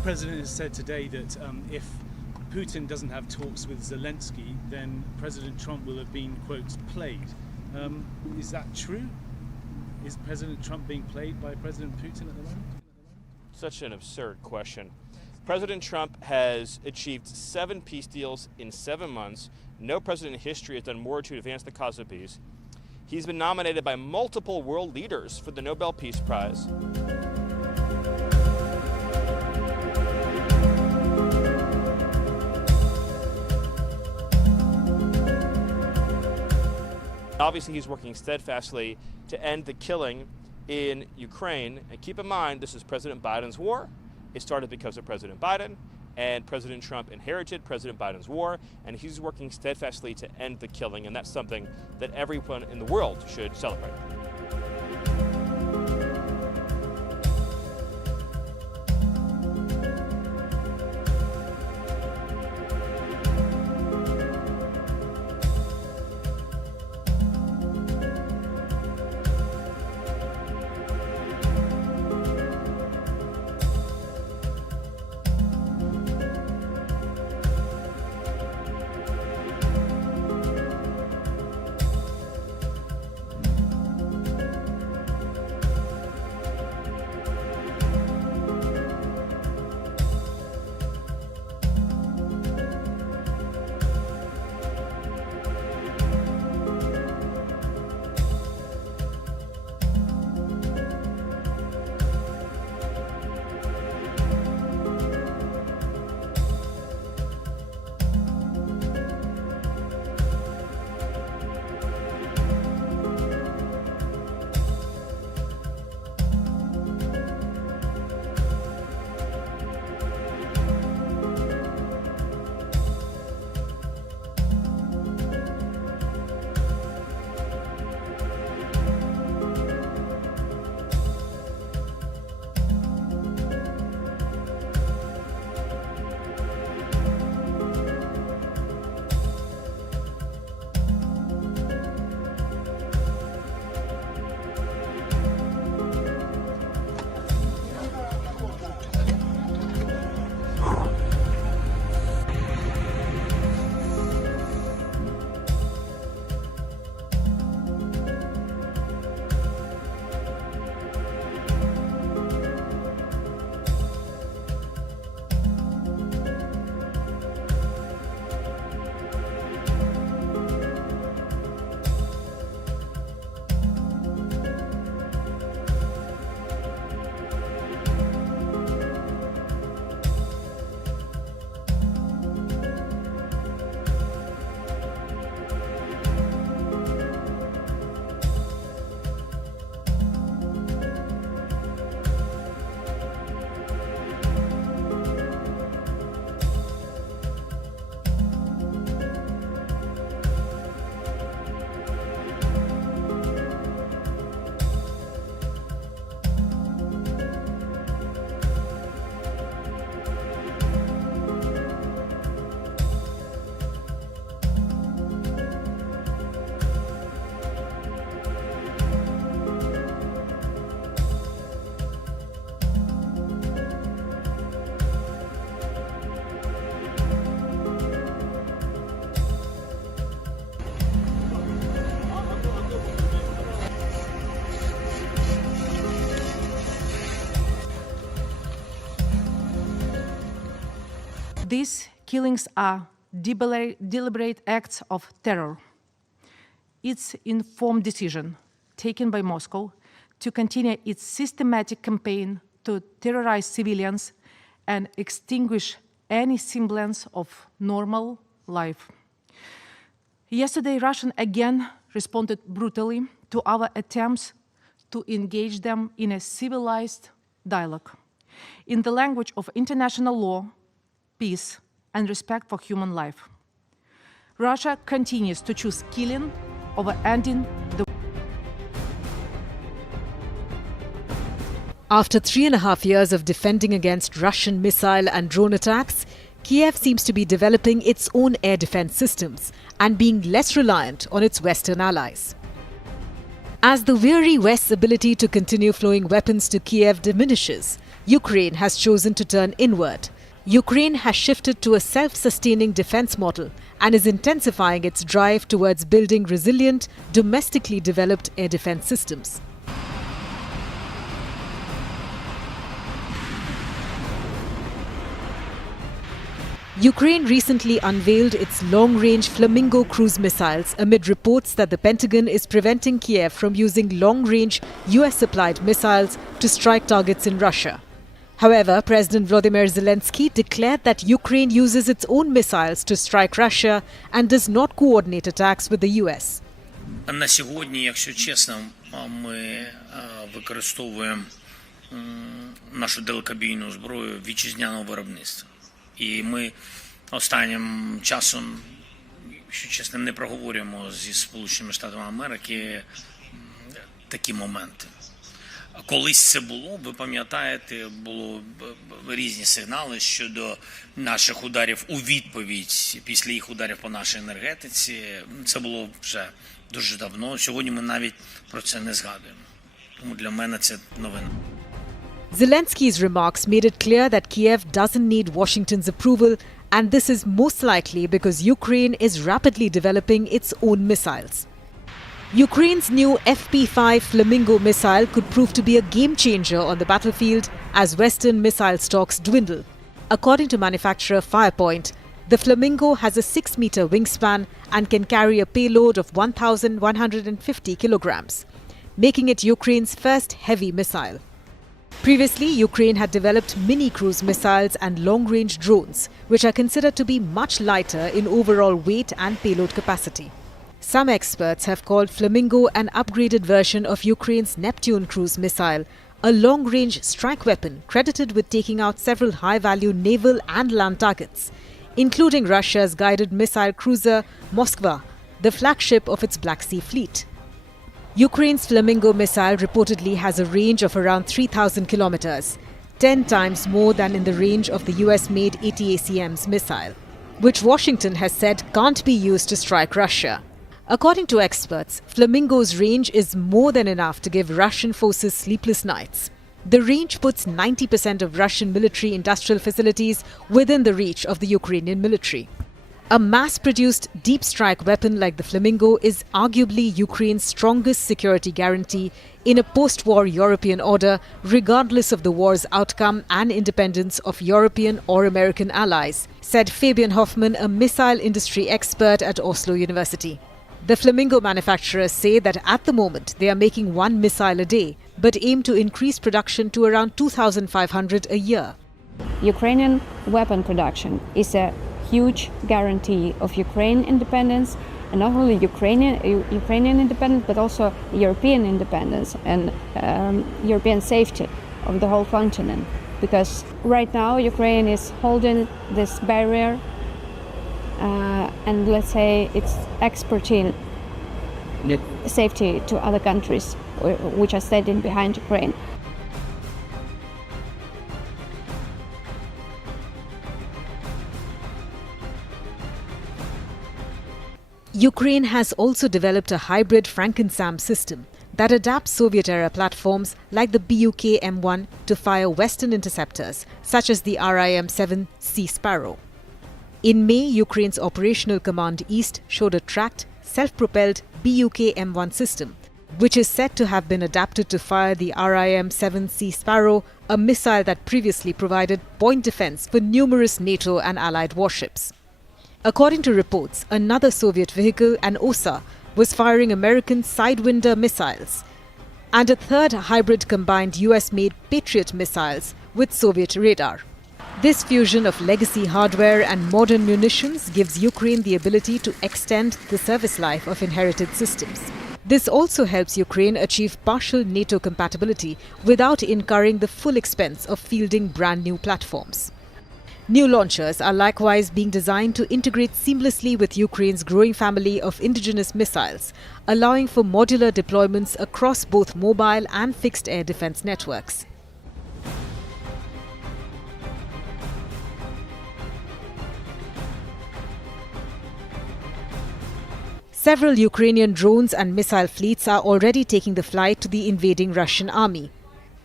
president has said today that if Putin doesn't have talks with Zelensky, then President Trump will have been, quote, played. Is that true? Is President Trump being played by President Putin at the moment? Such an absurd question. President Trump has achieved 7 peace deals in 7 months. No president in history has done more to advance the cause of peace. He's been nominated by multiple world leaders for the Nobel Peace Prize. Obviously, he's working steadfastly to end the killing in Ukraine. And keep in mind, this is President Biden's war. It started because of President Biden, and President Trump inherited President Biden's war, and he's working steadfastly to end the killing, and that's something that everyone in the world should celebrate. These killings are deliberate acts of terror. It's informed decision taken by Moscow to continue its systematic campaign to terrorize civilians and extinguish any semblance of normal life. Yesterday, Russia again responded brutally to our attempts to engage them in a civilized dialogue, in the language of international law, peace, and respect for human life. Russia continues to choose killing over ending the After 3.5 years of defending against Russian missile and drone attacks, Kiev seems to be developing its own air defense systems and being less reliant on its Western allies. As the weary West's ability to continue flowing weapons to Kiev diminishes, Ukraine has chosen to turn inward. Ukraine has shifted to a self-sustaining defense model and is intensifying its drive towards building resilient, domestically developed air defense systems. Ukraine recently unveiled its long-range Flamingo cruise missiles amid reports that the Pentagon is preventing Kiev from using long-range US-supplied missiles to strike targets in Russia. However, President Volodymyr Zelensky declared that Ukraine uses its own missiles to strike Russia and does not coordinate attacks with the US. На сьогодні, якщо чесно, ми використовуємо нашу далекобійну зброю вітчизняного виробництва. І ми останнім часом, якщо чесно, не проговорюємо зі Сполученими Штатами Америки такі моменти. Колись це було, ви пам'ятаєте, було різні сигнали щодо наших ударів у відповідь після їх ударів по нашій енергетиці. Це було вже дуже давно. Сьогодні ми навіть про це не згадуємо. Тому для мене це новина. Zelensky's remarks made it clear that Kiev doesn't need Washington's approval, and this is most likely because Ukraine is rapidly developing its own missiles. Ukraine's new FP5 Flamingo missile could prove to be a game-changer on the battlefield as Western missile stocks dwindle. According to manufacturer Firepoint, the Flamingo has a 6-meter wingspan and can carry a payload of 1,150 kilograms, making it Ukraine's first heavy missile. Previously, Ukraine had developed mini-cruise missiles and long-range drones, which are considered to be much lighter in overall weight and payload capacity. Some experts have called Flamingo an upgraded version of Ukraine's Neptune cruise missile, a long-range strike weapon credited with taking out several high-value naval and land targets, including Russia's guided missile cruiser Moskva, the flagship of its Black Sea fleet. Ukraine's Flamingo missile reportedly has a range of around 3,000 kilometers, 10 times more than in the range of the US-made ATACMS missile, which Washington has said can't be used to strike Russia. According to experts, Flamingo's range is more than enough to give Russian forces sleepless nights. The range puts 90% of Russian military-industrial facilities within the reach of the Ukrainian military. A mass-produced deep strike weapon like the Flamingo is arguably Ukraine's strongest security guarantee in a post-war European order, regardless of the war's outcome and independence of European or American allies, said Fabian Hoffman, a missile industry expert at Oslo University. The Flamingo manufacturers say that at the moment they are making one missile a day, but aim to increase production to around 2,500 a year. Ukrainian weapon production is a huge guarantee of Ukraine independence, and not only Ukrainian independence, but also European independence and European safety of the whole continent. Because right now Ukraine is holding this barrier and let's say it's exporting safety to other countries which are standing behind Ukraine. Ukraine has also developed a hybrid Franken-SAM system that adapts Soviet-era platforms like the Buk M1 to fire Western interceptors, such as the RIM-7 Sea Sparrow. In May, Ukraine's Operational Command East showed a tracked, self-propelled Buk M1 system, which is said to have been adapted to fire the RIM-7 Sea Sparrow, a missile that previously provided point defense for numerous NATO and allied warships. According to reports, another Soviet vehicle, an OSA, was firing American Sidewinder missiles, and a third hybrid combined US-made Patriot missiles with Soviet radar. This fusion of legacy hardware and modern munitions gives Ukraine the ability to extend the service life of inherited systems. This also helps Ukraine achieve partial NATO compatibility without incurring the full expense of fielding brand new platforms. New launchers are likewise being designed to integrate seamlessly with Ukraine's growing family of Indigenous missiles, allowing for modular deployments across both mobile and fixed air defense networks. Several Ukrainian drones and missile fleets are already taking the flight to the invading Russian army.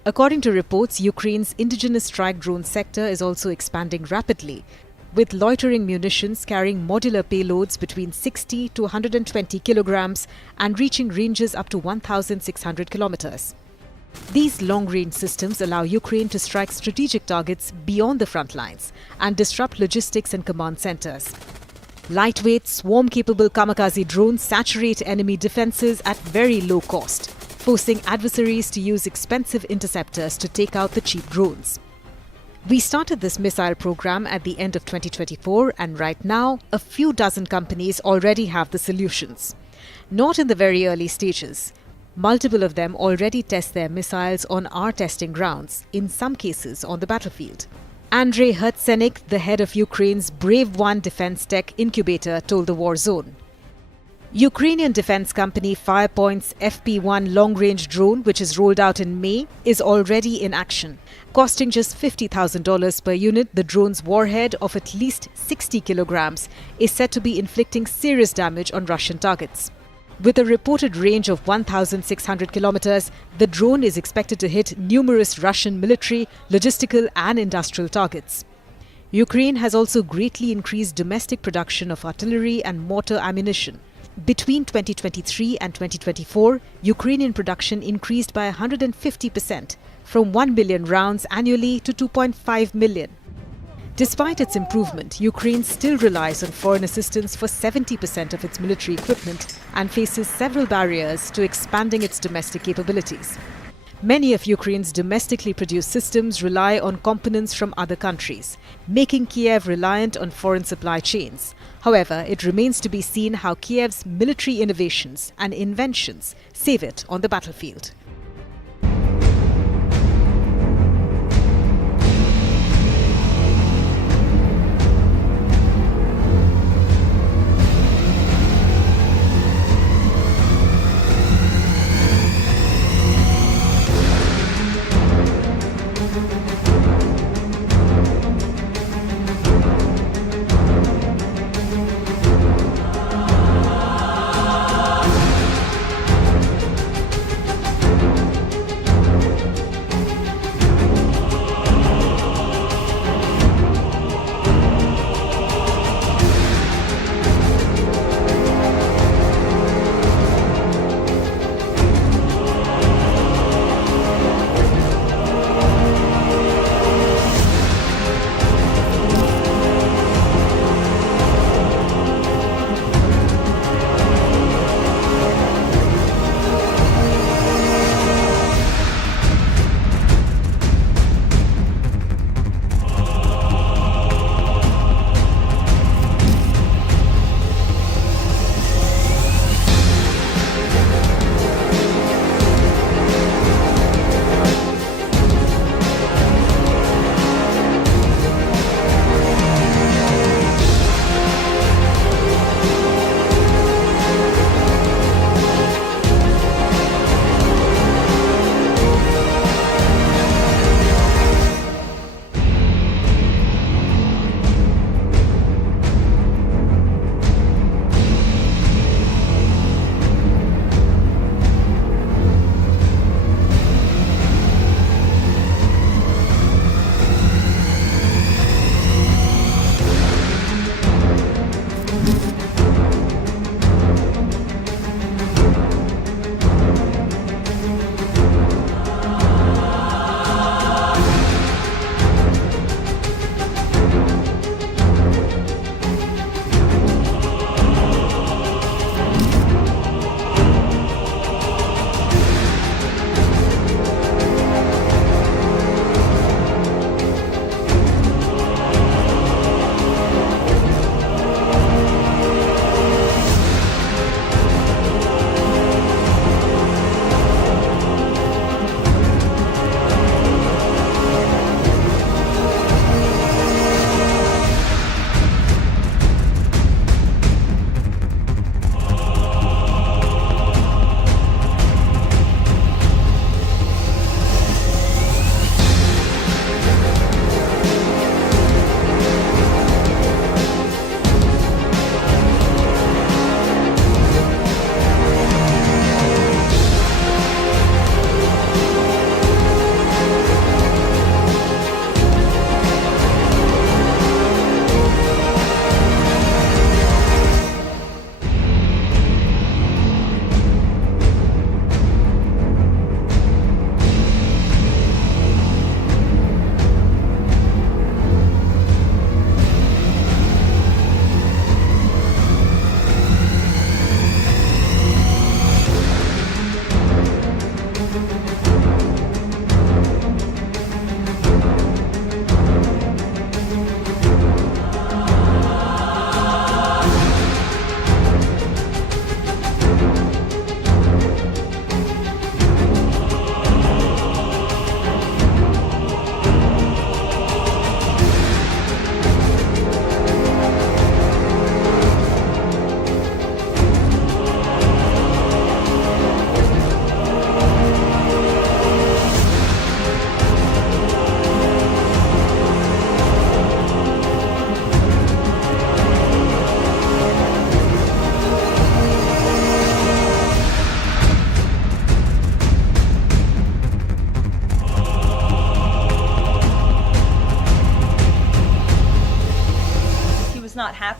According to reports, Ukraine's indigenous strike drone sector is also expanding rapidly, with loitering munitions carrying modular payloads between 60 to 120 kilograms and reaching ranges up to 1,600 kilometers. These long-range systems allow Ukraine to strike strategic targets beyond the front lines and disrupt logistics and command centers. Lightweight, swarm-capable kamikaze drones saturate enemy defenses at very low cost, forcing adversaries to use expensive interceptors to take out the cheap drones. We started this missile program at the end of 2024, and right now, a few dozen companies already have the solutions. Not in the very early stages. Multiple of them already test their missiles on our testing grounds, in some cases on the battlefield. Andrei Hertsenik, the head of Ukraine's Brave One defense tech incubator, told the War Zone. Ukrainian defense company Firepoint's FP1 long-range drone, which is rolled out in May, is already in action. Costing just $50,000 per unit, the drone's warhead of at least 60 kilograms is said to be inflicting serious damage on Russian targets. With a reported range of 1,600 kilometers, the drone is expected to hit numerous Russian military, logistical and industrial targets. Ukraine has also greatly increased domestic production of artillery and mortar ammunition. Between 2023 and 2024, Ukrainian production increased by 150%, from 1 million rounds annually to 2.5 million. Despite its improvement, Ukraine still relies on foreign assistance for 70% of its military equipment and faces several barriers to expanding its domestic capabilities. Many of Ukraine's domestically produced systems rely on components from other countries, making Kiev reliant on foreign supply chains. However, it remains to be seen how Kiev's military innovations and inventions save it on the battlefield.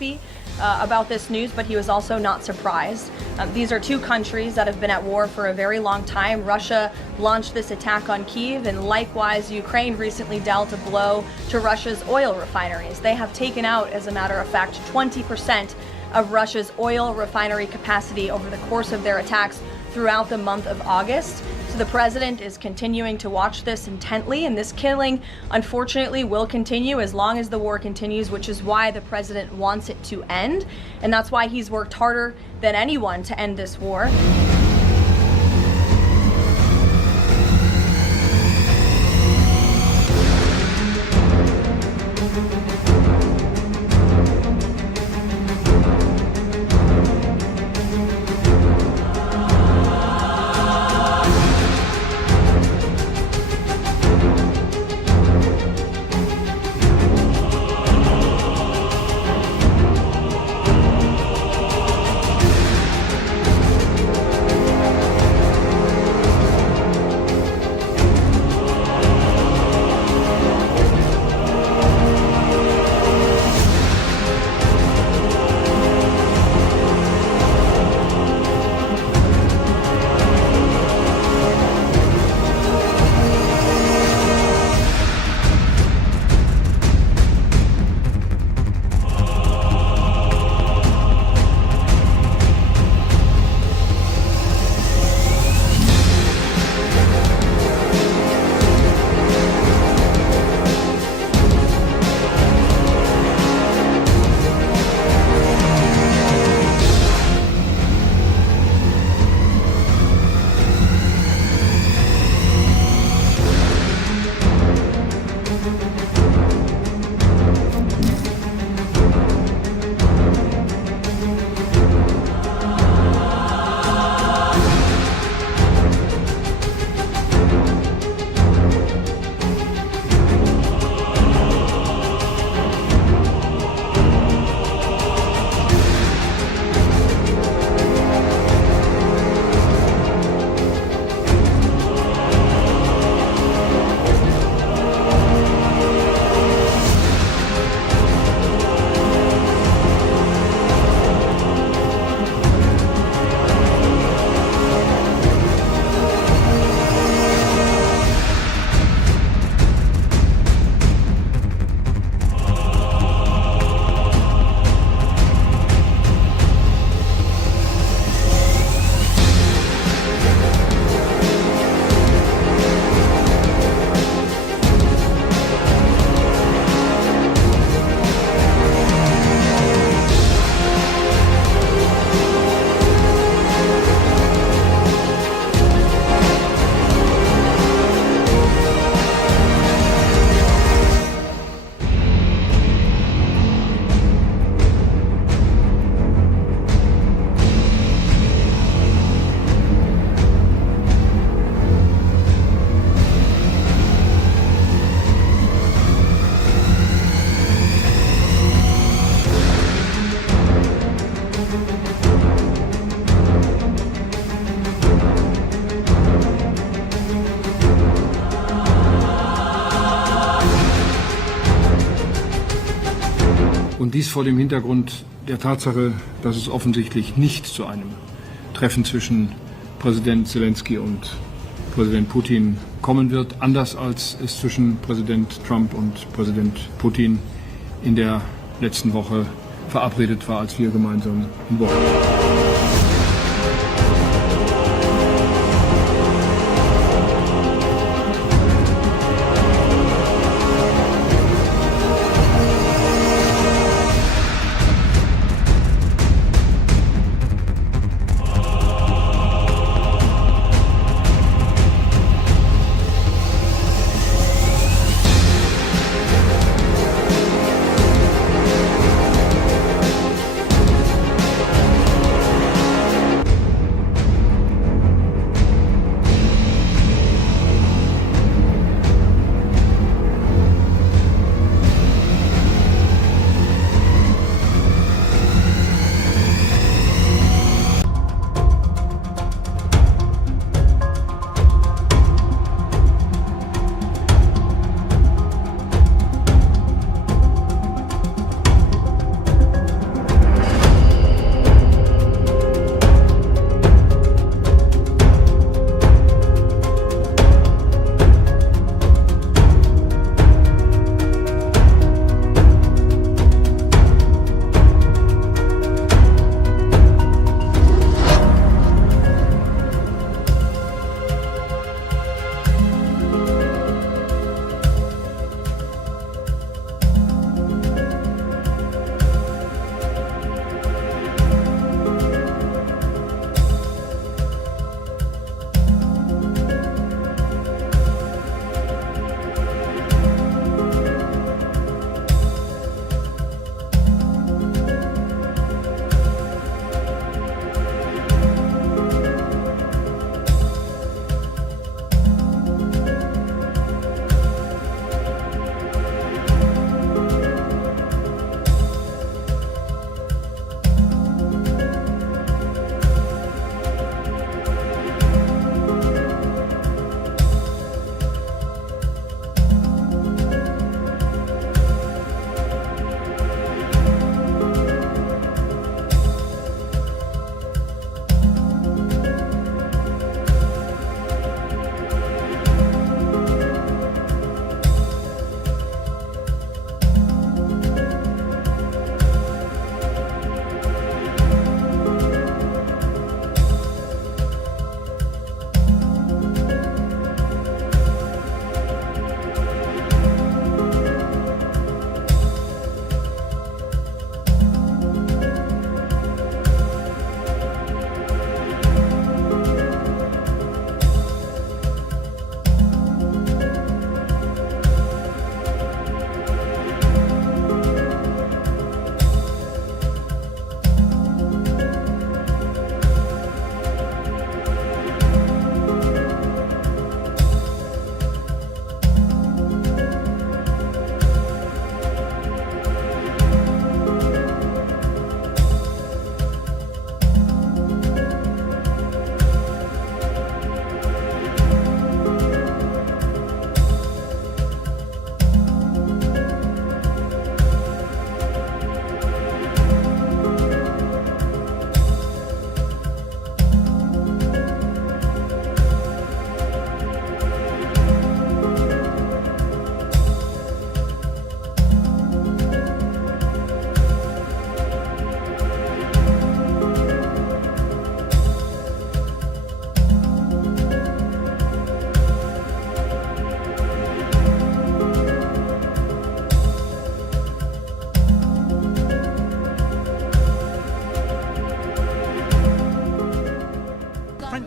happy about this news, but he was also not surprised. These are two countries that have been at war for a very long time. Russia launched this attack on Kyiv, and likewise, Ukraine recently dealt a blow to Russia's oil refineries. They have taken out, as a matter of fact, 20% of Russia's oil refinery capacity over the course of their attacks throughout the month of August. So the president is continuing to watch this intently, and this killing, unfortunately, will continue as long as the war continues, which is why the president wants it to end. And that's why he's worked harder than anyone to end this war. Und dies vor dem Hintergrund der Tatsache, dass es offensichtlich nicht zu einem Treffen zwischen Präsident Zelensky und Präsident Putin kommen wird, anders als es zwischen Präsident Trump und Präsident Putin in der letzten Woche verabredet war, als wir gemeinsam in Washington waren.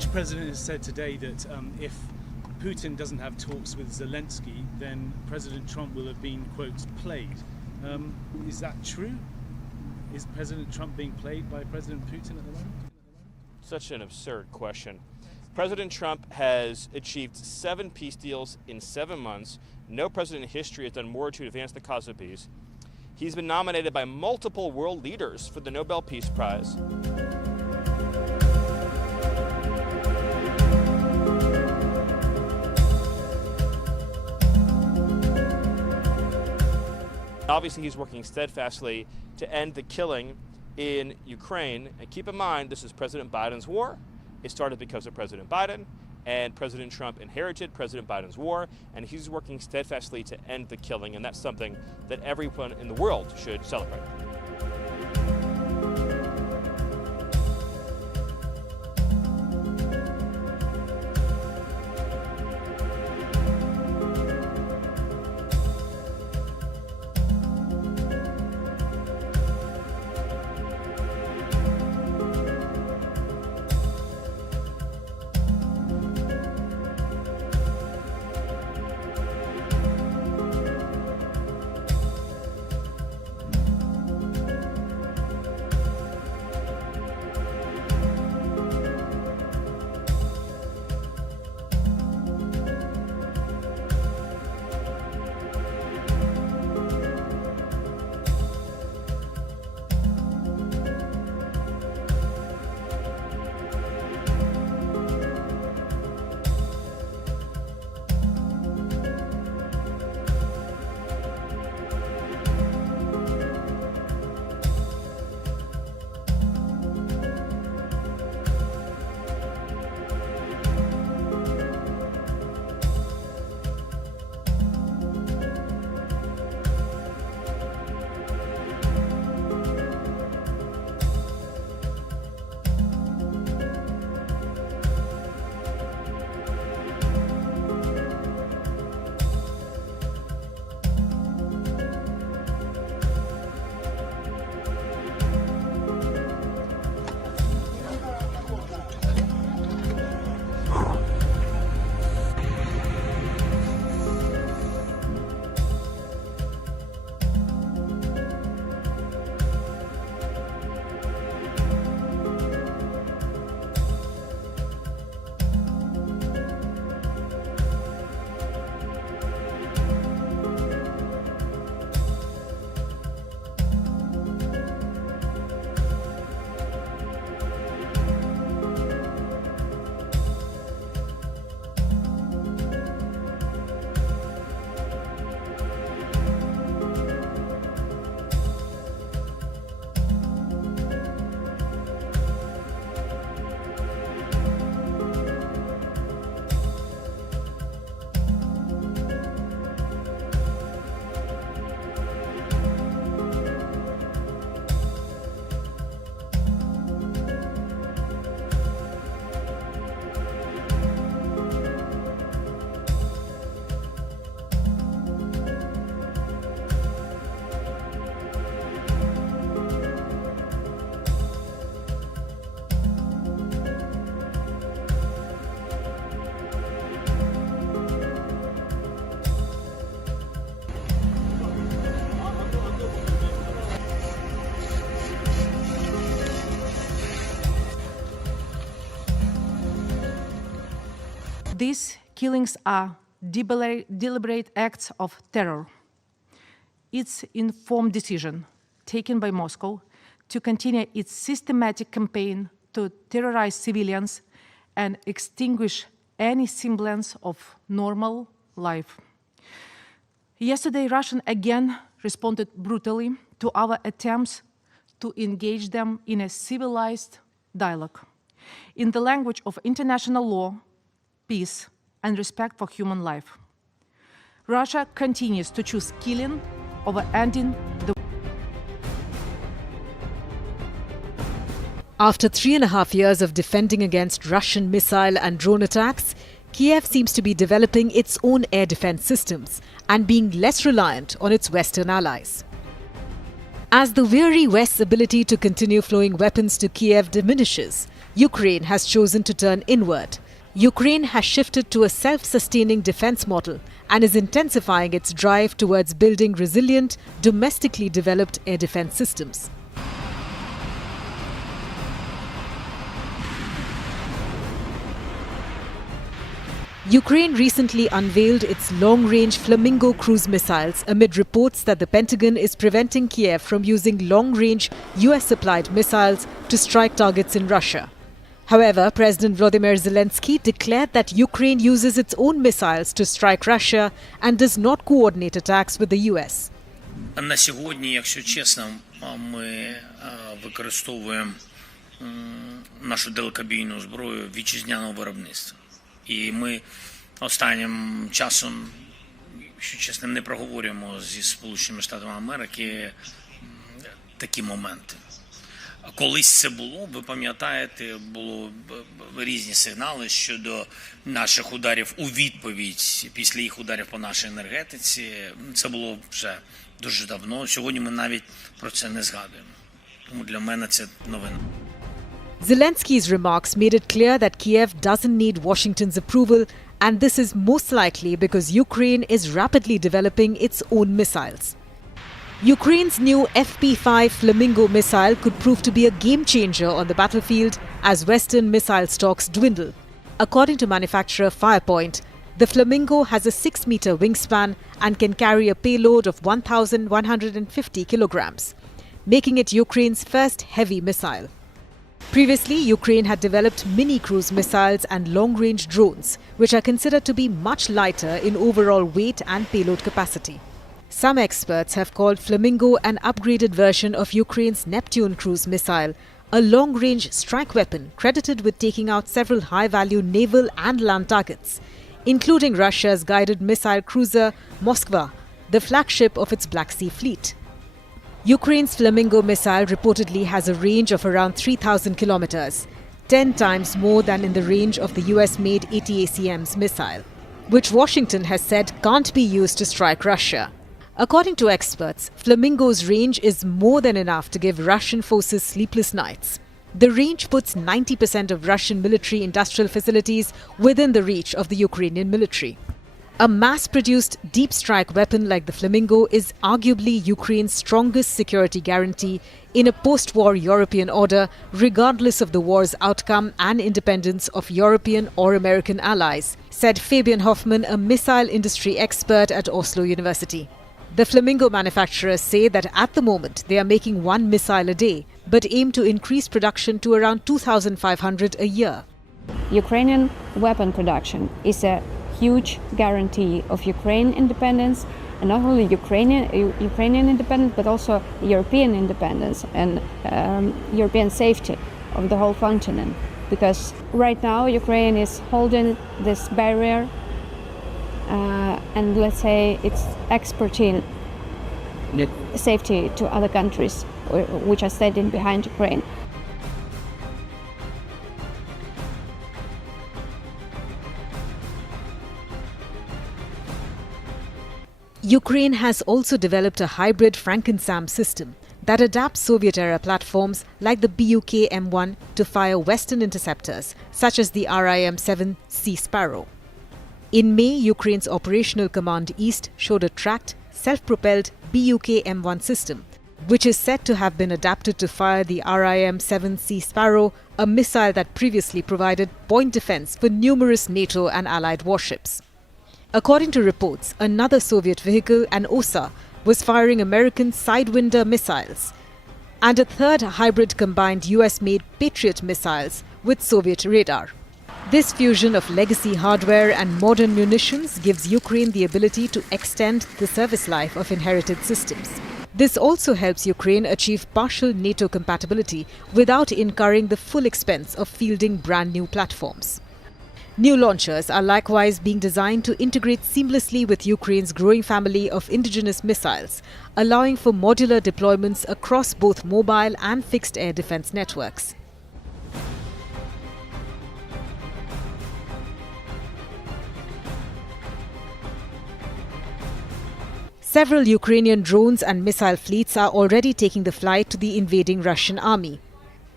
president has said today that if Putin doesn't have talks with Zelensky, then President Trump will have been, quote, played. Is that true? Is President Trump being played by President Putin at the moment? Such an absurd question. President Trump has achieved 7 peace deals in 7 months. No president in history has done more to advance the cause of peace. He's been nominated by multiple world leaders for the Nobel Peace Prize. Obviously, he's working steadfastly to end the killing in Ukraine. And keep in mind, this is President Biden's war. It started because of President Biden, and President Trump inherited President Biden's war, and he's working steadfastly to end the killing, and that's something that everyone in the world should celebrate. These killings are deliberate acts of terror. It's informed decision taken by Moscow to continue its systematic campaign to terrorize civilians and extinguish any semblance of normal life. Yesterday, Russia again responded brutally to our attempts to engage them in a civilized dialogue, in the language of international law, peace, and respect for human life. Russia continues to choose killing over ending the After 3.5 years of defending against Russian missile and drone attacks, Kiev seems to be developing its own air defense systems and being less reliant on its Western allies. As the weary West's ability to continue flowing weapons to Kiev diminishes, Ukraine has chosen to turn inward. Ukraine has shifted to a self-sustaining defense model and is intensifying its drive towards building resilient, domestically developed air defense systems. Ukraine recently unveiled its long-range Flamingo cruise missiles amid reports that the Pentagon is preventing Kiev from using long-range US-supplied missiles to strike targets in Russia. However, President Volodymyr Zelensky declared that Ukraine uses its own missiles to strike Russia and does not coordinate attacks with the US. На сьогодні, якщо чесно, ми використовуємо нашу далекобійну зброю вітчизняного виробництва. І ми останнім часом, якщо чесно, не проговорюємо зі Сполученими Штатами Америки такі моменти. Колись це було, ви пам'ятаєте, було різні сигнали щодо наших ударів у відповідь після їх ударів по нашій енергетиці. Це було вже дуже давно. Сьогодні ми навіть про це не згадуємо. Тому для мене це новина. Zelensky's remarks made it clear that Kiev doesn't need Washington's approval, and this is most likely because Ukraine is rapidly developing its own missiles. Ukraine's new FP5 Flamingo missile could prove to be a game-changer on the battlefield as Western missile stocks dwindle. According to manufacturer Firepoint, the Flamingo has a 6-meter wingspan and can carry a payload of 1,150 kilograms, making it Ukraine's first heavy missile. Previously, Ukraine had developed mini-cruise missiles and long-range drones, which are considered to be much lighter in overall weight and payload capacity. Some experts have called Flamingo an upgraded version of Ukraine's Neptune cruise missile, a long-range strike weapon credited with taking out several high-value naval and land targets, including Russia's guided missile cruiser Moskva, the flagship of its Black Sea fleet. Ukraine's Flamingo missile reportedly has a range of around 3,000 kilometers, 10 times more than in the range of the US-made ATACMS missile, which Washington has said can't be used to strike Russia. According to experts, Flamingo's range is more than enough to give Russian forces sleepless nights. The range puts 90% of Russian military-industrial facilities within the reach of the Ukrainian military. A mass-produced deep strike weapon like the Flamingo is arguably Ukraine's strongest security guarantee in a post-war European order, regardless of the war's outcome and independence of European or American allies, said Fabian Hoffman, a missile industry expert at Oslo University. The Flamingo manufacturers say that at the moment they are making one missile a day, but aim to increase production to around 2,500 a year. Ukrainian weapon production is a huge guarantee of Ukraine independence, and not only Ukrainian independence, but also European independence and European safety of the whole continent. Because right now Ukraine is holding this barrier and let's say it's exporting safety to other countries which are standing behind Ukraine. Ukraine has also developed a hybrid Franken-SAM system that adapts Soviet-era platforms like the Buk M1 to fire Western interceptors, such as the RIM-7 Sea Sparrow. In May, Ukraine's Operational Command East showed a tracked, self-propelled Buk M1 system, which is said to have been adapted to fire the RIM-7 Sea Sparrow, a missile that previously provided point defense for numerous NATO and Allied warships. According to reports, another Soviet vehicle, an OSA, was firing American Sidewinder missiles, and a third hybrid combined US-made Patriot missiles with Soviet radar. This fusion of legacy hardware and modern munitions gives Ukraine the ability to extend the service life of inherited systems. This also helps Ukraine achieve partial NATO compatibility without incurring the full expense of fielding brand new platforms. New launchers are likewise being designed to integrate seamlessly with Ukraine's growing family of Indigenous missiles, allowing for modular deployments across both mobile and fixed air defense networks. Several Ukrainian drones and missile fleets are already taking the flight to the invading Russian army.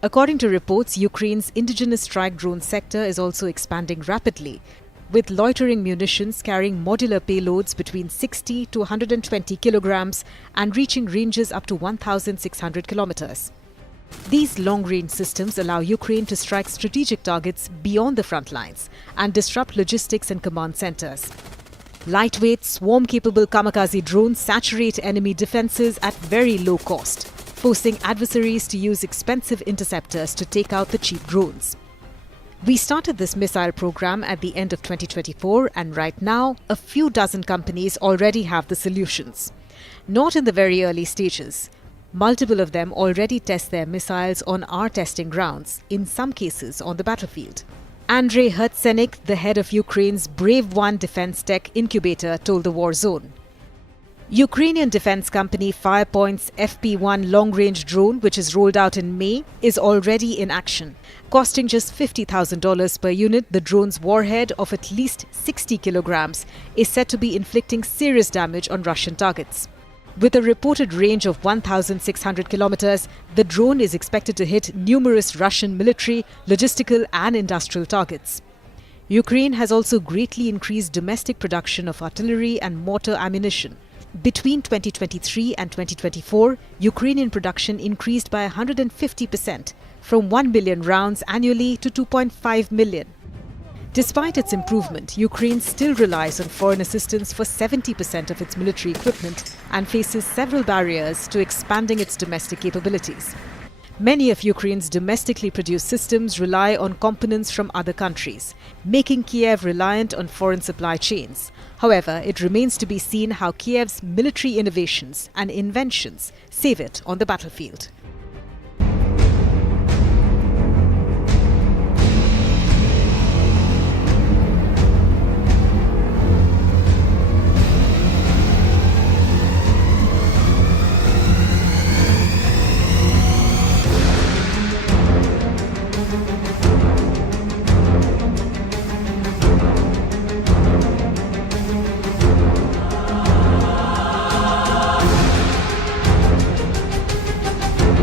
According to reports, Ukraine's Indigenous strike drone sector is also expanding rapidly, with loitering munitions carrying modular payloads between 60 to 120 kilograms and reaching ranges up to 1,600 kilometers. These long-range systems allow Ukraine to strike strategic targets beyond the front lines and disrupt logistics and command centers. Lightweight, swarm-capable kamikaze drones saturate enemy defenses at very low cost, forcing adversaries to use expensive interceptors to take out the cheap drones. We started this missile program at the end of 2024, and right now, a few dozen companies already have the solutions. Not in the very early stages. Multiple of them already test their missiles on our testing grounds, in some cases on the battlefield. Andrei Hertsenik, the head of Ukraine's Brave One Defense Tech Incubator, told the War Zone. Ukrainian defense company Firepoint's FP1 long-range drone, which is rolled out in May, is already in action. Costing just $50,000 per unit, the drone's warhead of at least 60 kilograms is said to be inflicting serious damage on Russian targets. With a reported range of 1,600 kilometers, the drone is expected to hit numerous Russian military, logistical and industrial targets. Ukraine has also greatly increased domestic production of artillery and mortar ammunition. Between 2023 and 2024, Ukrainian production increased by 150%, from 1 million rounds annually to 2.5 million. Despite its improvement, Ukraine still relies on foreign assistance for 70% of its military equipment and faces several barriers to expanding its domestic capabilities. Many of Ukraine's domestically produced systems rely on components from other countries, making Kiev reliant on foreign supply chains. However, it remains to be seen how Kiev's military innovations and inventions save it on the battlefield.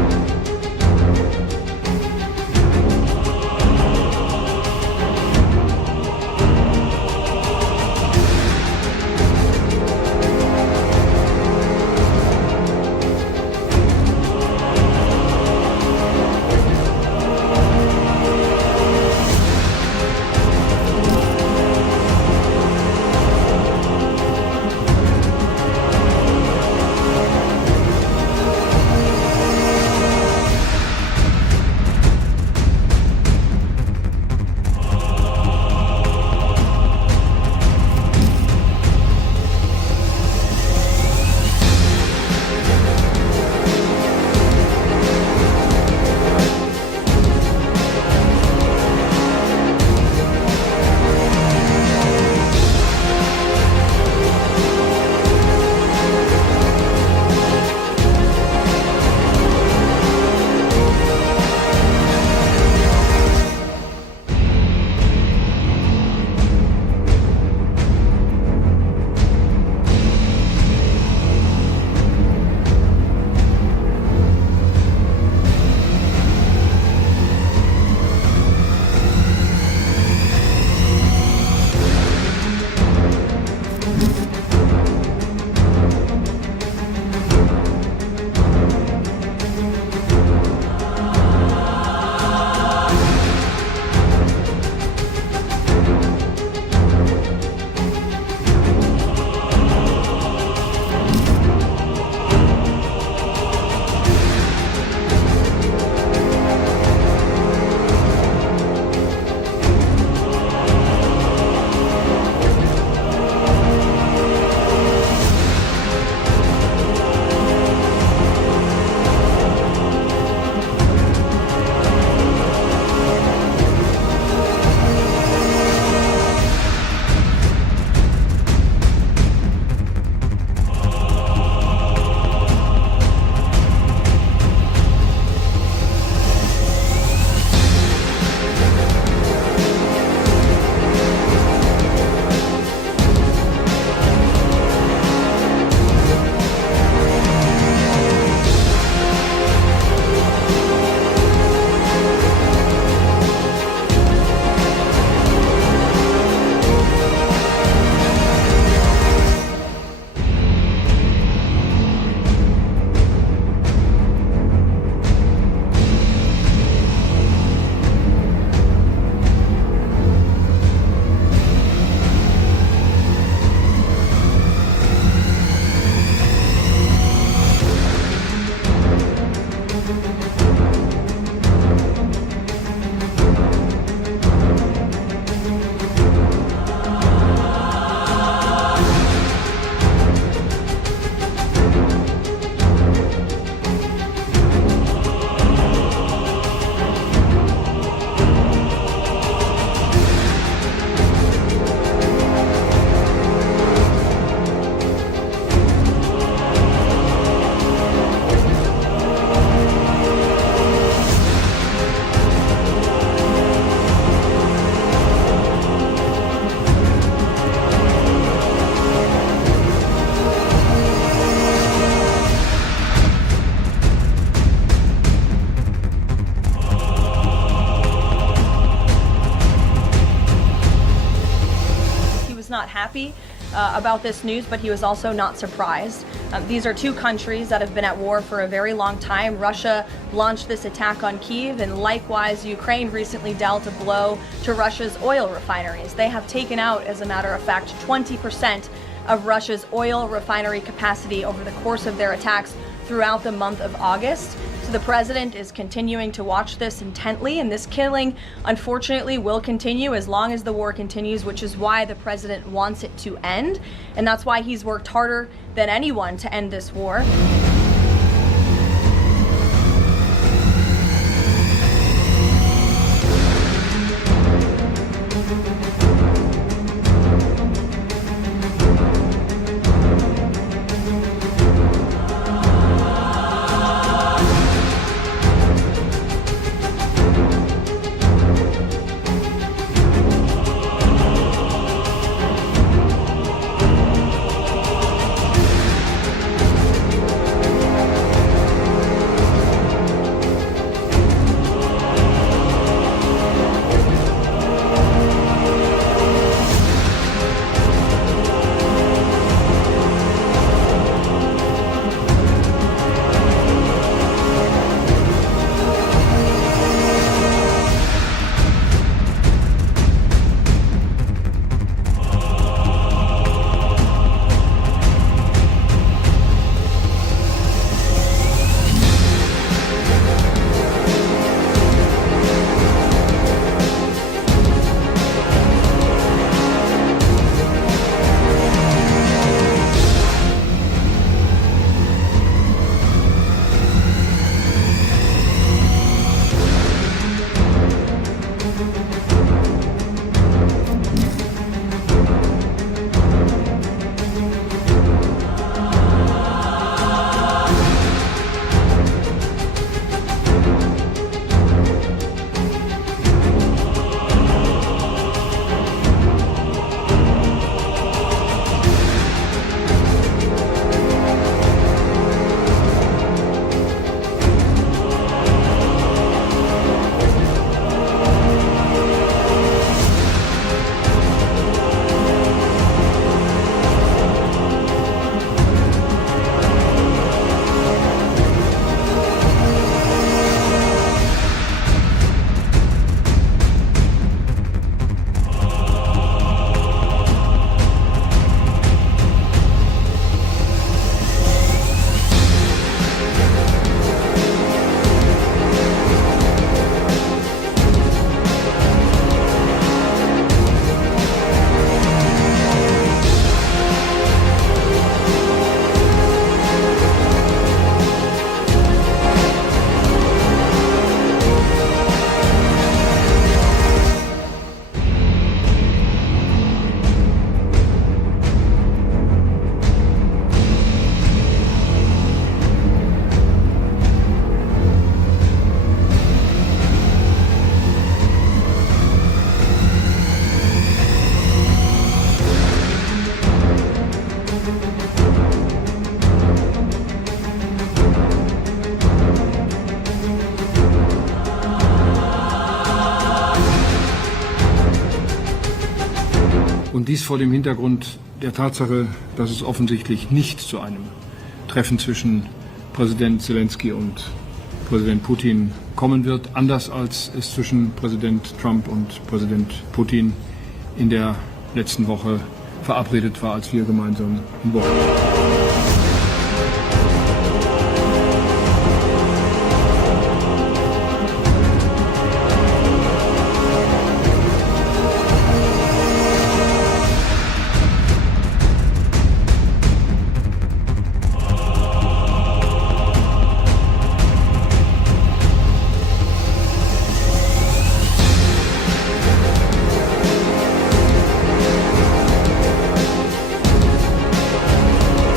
was not happy about this news, but he was also not surprised. These are two countries that have been at war for a very long time. Russia launched this attack on Kyiv, and likewise, Ukraine recently dealt a blow to Russia's oil refineries. They have taken out, as a matter of fact, 20% of Russia's oil refinery capacity over the course of their attacks throughout the month of August. So the president is continuing to watch this intently, and this killing, unfortunately, will continue as long as the war continues, which is why the president wants it to end. And that's why he's worked harder than anyone to end this war. Und dies vor dem Hintergrund der Tatsache, dass es offensichtlich nicht zu einem Treffen zwischen Präsident Zelensky und Präsident Putin kommen wird, anders als es zwischen Präsident Trump und Präsident Putin in der letzten Woche verabredet war, als wir gemeinsam in Bonn waren.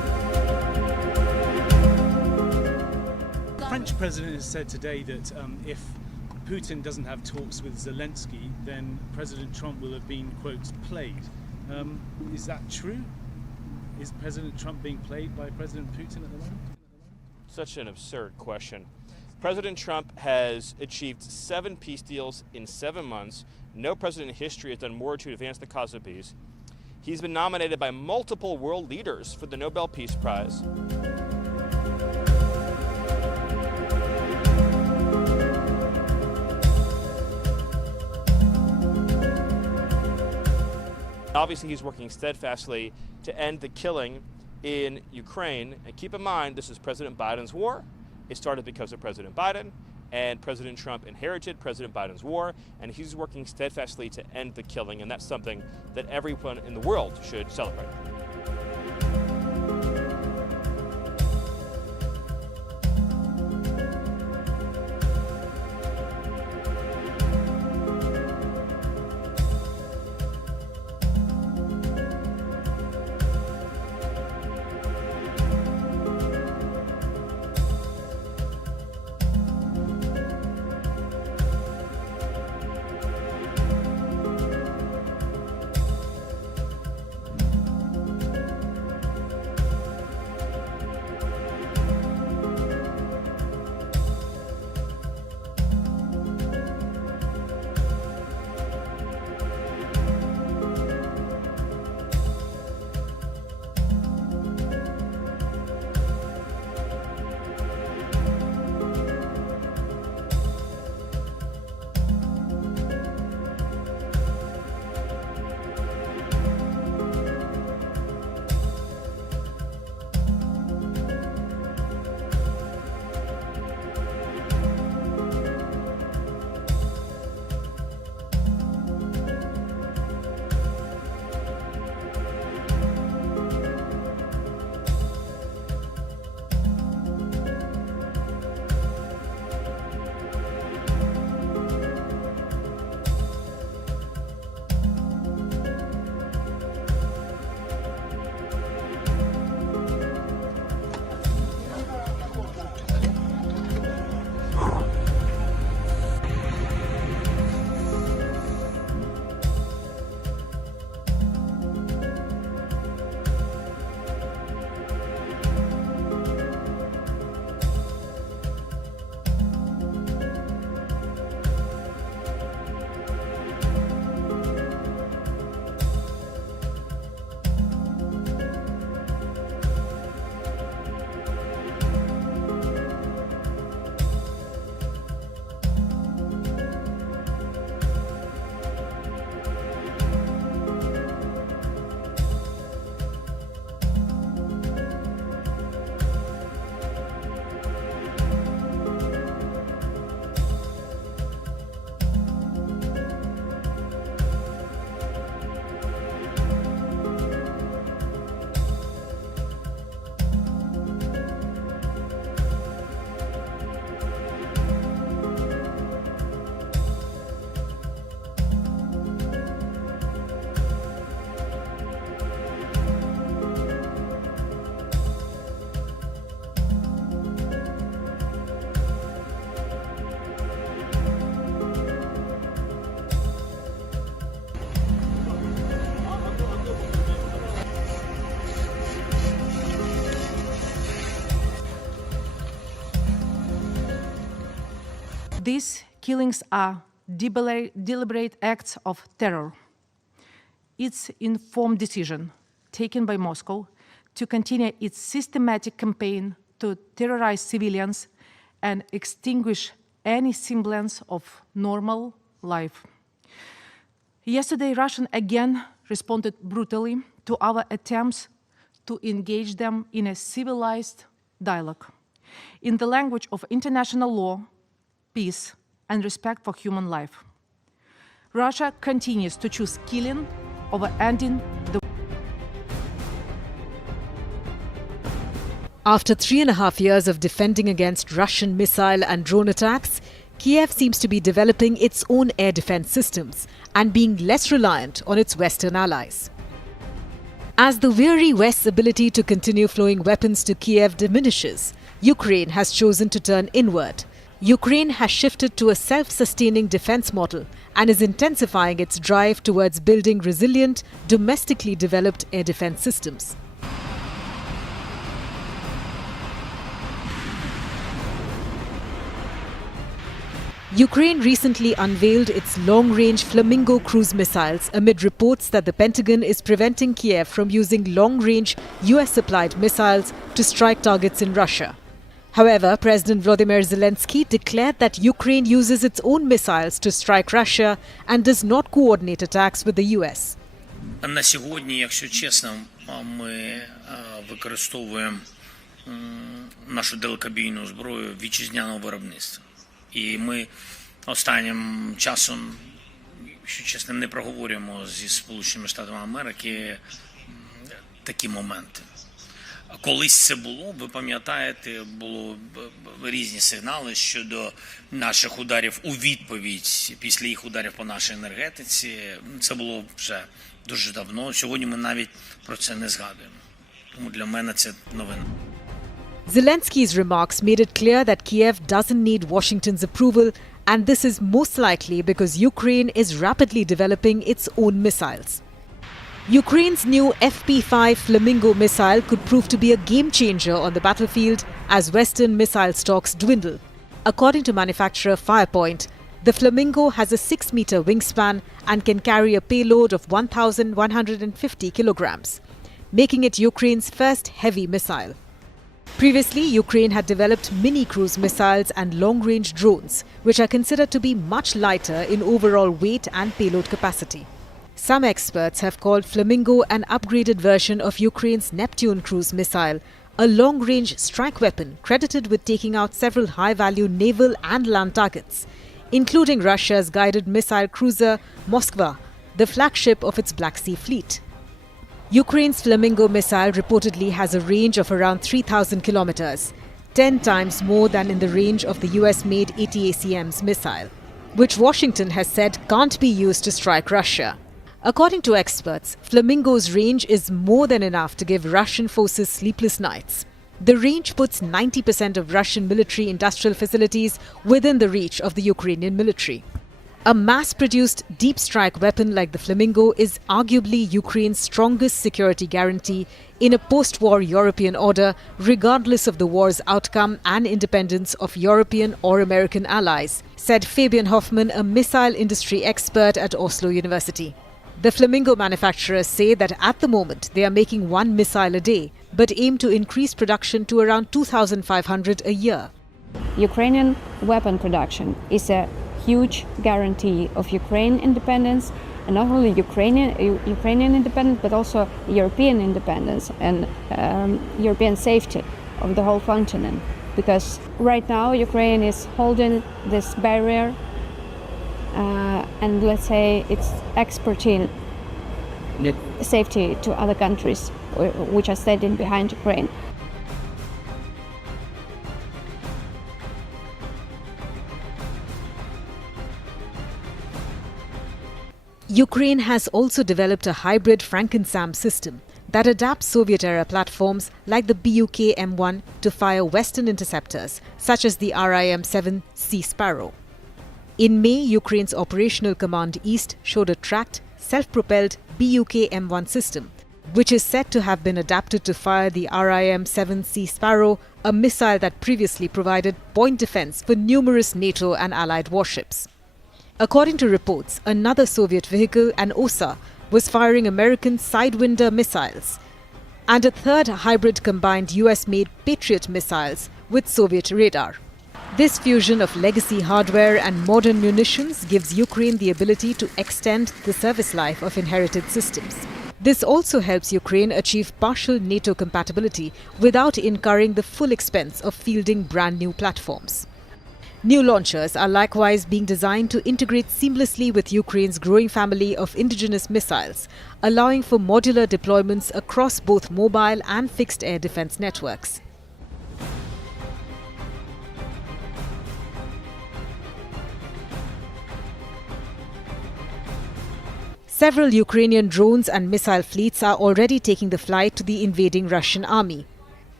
president has said today that if Putin doesn't have talks with Zelensky, then President Trump will have been, quote, played. Is that true? Is President Trump being played by President Putin at the moment? Such an absurd question. President Trump has achieved 7 peace deals in 7 months. No president in history has done more to advance the cause of peace. He's been nominated by multiple world leaders for the Nobel Peace Prize. Obviously, he's working steadfastly to end the killing in Ukraine. And keep in mind, this is President Biden's war. It started because of President Biden, and President Trump inherited President Biden's war, and he's working steadfastly to end the killing, and that's something that everyone in the world should celebrate. These killings are deliberate acts of terror. It's an informed decision taken by Moscow to continue its systematic campaign to terrorize civilians and extinguish any semblance of normal life. Yesterday, Russia again responded brutally to our attempts to engage them in a civilized dialogue, in the language of international law, peace, and respect for human life. Russia continues to choose killing over ending the After 3.5 years of defending against Russian missile and drone attacks, Kiev seems to be developing its own air defense systems and being less reliant on its Western allies. As the weary West's ability to continue flowing weapons to Kiev diminishes, Ukraine has chosen to turn inward. Ukraine has shifted to a self-sustaining defense model and is intensifying its drive towards building resilient, domestically developed air defense systems. Ukraine recently unveiled its long-range Flamingo cruise missiles amid reports that the Pentagon is preventing Kiev from using long-range US-supplied missiles to strike targets in Russia. However, President Volodymyr Zelensky declared that Ukraine uses its own missiles to strike Russia and does not coordinate attacks with the US. На сьогодні, якщо чесно, ми використовуємо нашу далекобійну зброю вітчизняного виробництва. І ми останнім часом, якщо чесно, не проговорюємо зі Сполученими Штатами Америки такі моменти. Колись це було, ви пам'ятаєте, було різні сигнали щодо наших ударів у відповідь після їх ударів по нашій енергетиці. Це було вже дуже давно. Сьогодні ми навіть про це не згадуємо. Тому для мене це новина. Zelensky's remarks made it clear that Kiev doesn't need Washington's approval, and this is most likely because Ukraine is rapidly developing its own missiles. Ukraine's new FP5 Flamingo missile could prove to be a game-changer on the battlefield as Western missile stocks dwindle. According to manufacturer Firepoint, the Flamingo has a 6-meter wingspan and can carry a payload of 1,150 kilograms, making it Ukraine's first heavy missile. Previously, Ukraine had developed mini-cruise missiles and long-range drones, which are considered to be much lighter in overall weight and payload capacity. Some experts have called Flamingo an upgraded version of Ukraine's Neptune cruise missile, a long-range strike weapon credited with taking out several high-value naval and land targets, including Russia's guided missile cruiser Moskva, the flagship of its Black Sea fleet. Ukraine's Flamingo missile reportedly has a range of around 3,000 kilometers, 10 times more than in the range of the US-made ATACMS missile, which Washington has said can't be used to strike Russia. According to experts, Flamingo's range is more than enough to give Russian forces sleepless nights. The range puts 90% of Russian military-industrial facilities within the reach of the Ukrainian military. A mass-produced deep strike weapon like the Flamingo is arguably Ukraine's strongest security guarantee in a post-war European order, regardless of the war's outcome and independence of European or American allies, said Fabian Hoffman, a missile industry expert at Oslo University. The Flamingo manufacturers say that at the moment they are making one missile a day, but aim to increase production to around 2,500 a year. Ukrainian weapon production is a huge guarantee of Ukraine independence, and not only Ukrainian independence, but also European independence and European safety of the whole continent. Because right now Ukraine is holding this barrier and let's say it's exporting safety to other countries which are standing behind Ukraine. Ukraine has also developed a hybrid Franken-SAM system that adapts Soviet-era platforms like the Buk M1 to fire Western interceptors, such as the RIM-7 Sea Sparrow. In May, Ukraine's Operational Command East showed a tracked, self-propelled Buk M1 system, which is said to have been adapted to fire the RIM-7 Sea Sparrow, a missile that previously provided point defense for numerous NATO and Allied warships. According to reports, another Soviet vehicle, an OSA, was firing American Sidewinder missiles, and a third hybrid combined US-made Patriot missiles with Soviet radar. This fusion of legacy hardware and modern munitions gives Ukraine the ability to extend the service life of inherited systems. This also helps Ukraine achieve partial NATO compatibility without incurring the full expense of fielding brand new platforms. New launchers are likewise being designed to integrate seamlessly with Ukraine's growing family of Indigenous missiles, allowing for modular deployments across both mobile and fixed air defense networks. Several Ukrainian drones and missile fleets are already taking the flight to the invading Russian army.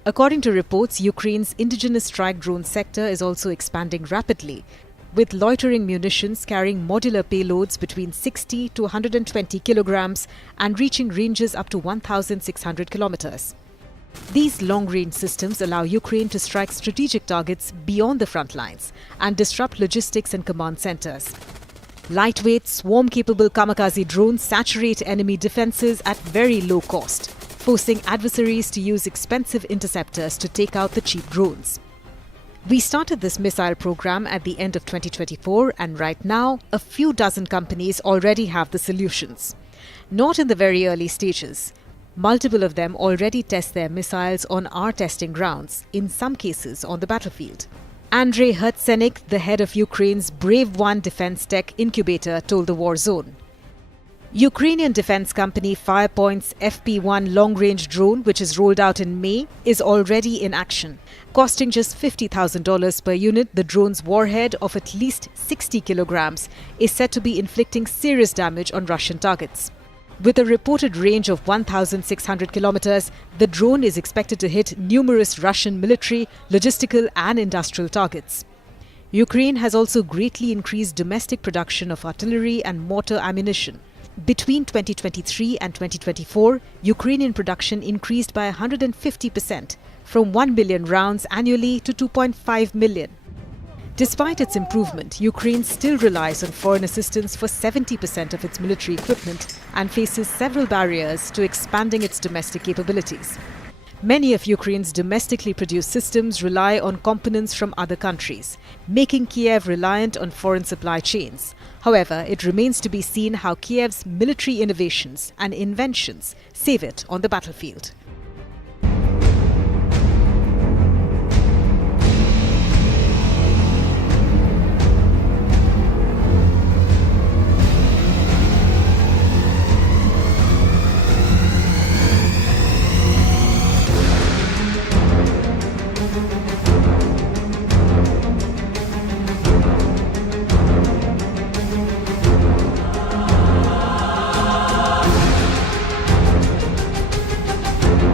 According to reports, Ukraine's Indigenous strike drone sector is also expanding rapidly, with loitering munitions carrying modular payloads between 60 to 120 kilograms and reaching ranges up to 1,600 kilometers. These long-range systems allow Ukraine to strike strategic targets beyond the front lines and disrupt logistics and command centers. Lightweight, swarm-capable kamikaze drones saturate enemy defenses at very low cost, forcing adversaries to use expensive interceptors to take out the cheap drones. We started this missile program at the end of 2024, and right now, a few dozen companies already have the solutions. Not in the very early stages. Multiple of them already test their missiles on our testing grounds, in some cases on the battlefield. Andrei Hertsenik, the head of Ukraine's Brave One defense tech incubator, told the War Zone. Ukrainian defense company Firepoint's FP1 long-range drone, which is rolled out in May, is already in action. Costing just $50,000 per unit, the drone's warhead of at least 60 kilograms is said to be inflicting serious damage on Russian targets. With a reported range of 1,600 kilometers, the drone is expected to hit numerous Russian military, logistical and industrial targets. Ukraine has also greatly increased domestic production of artillery and mortar ammunition. Between 2023 and 2024, Ukrainian production increased by 150%, from 1 million rounds annually to 2.5 million. Despite its improvement, Ukraine still relies on foreign assistance for 70% of its military equipment and faces several barriers to expanding its domestic capabilities. Many of Ukraine's domestically produced systems rely on components from other countries, making Kiev reliant on foreign supply chains. However, it remains to be seen how Kiev's military innovations and inventions save it on the battlefield.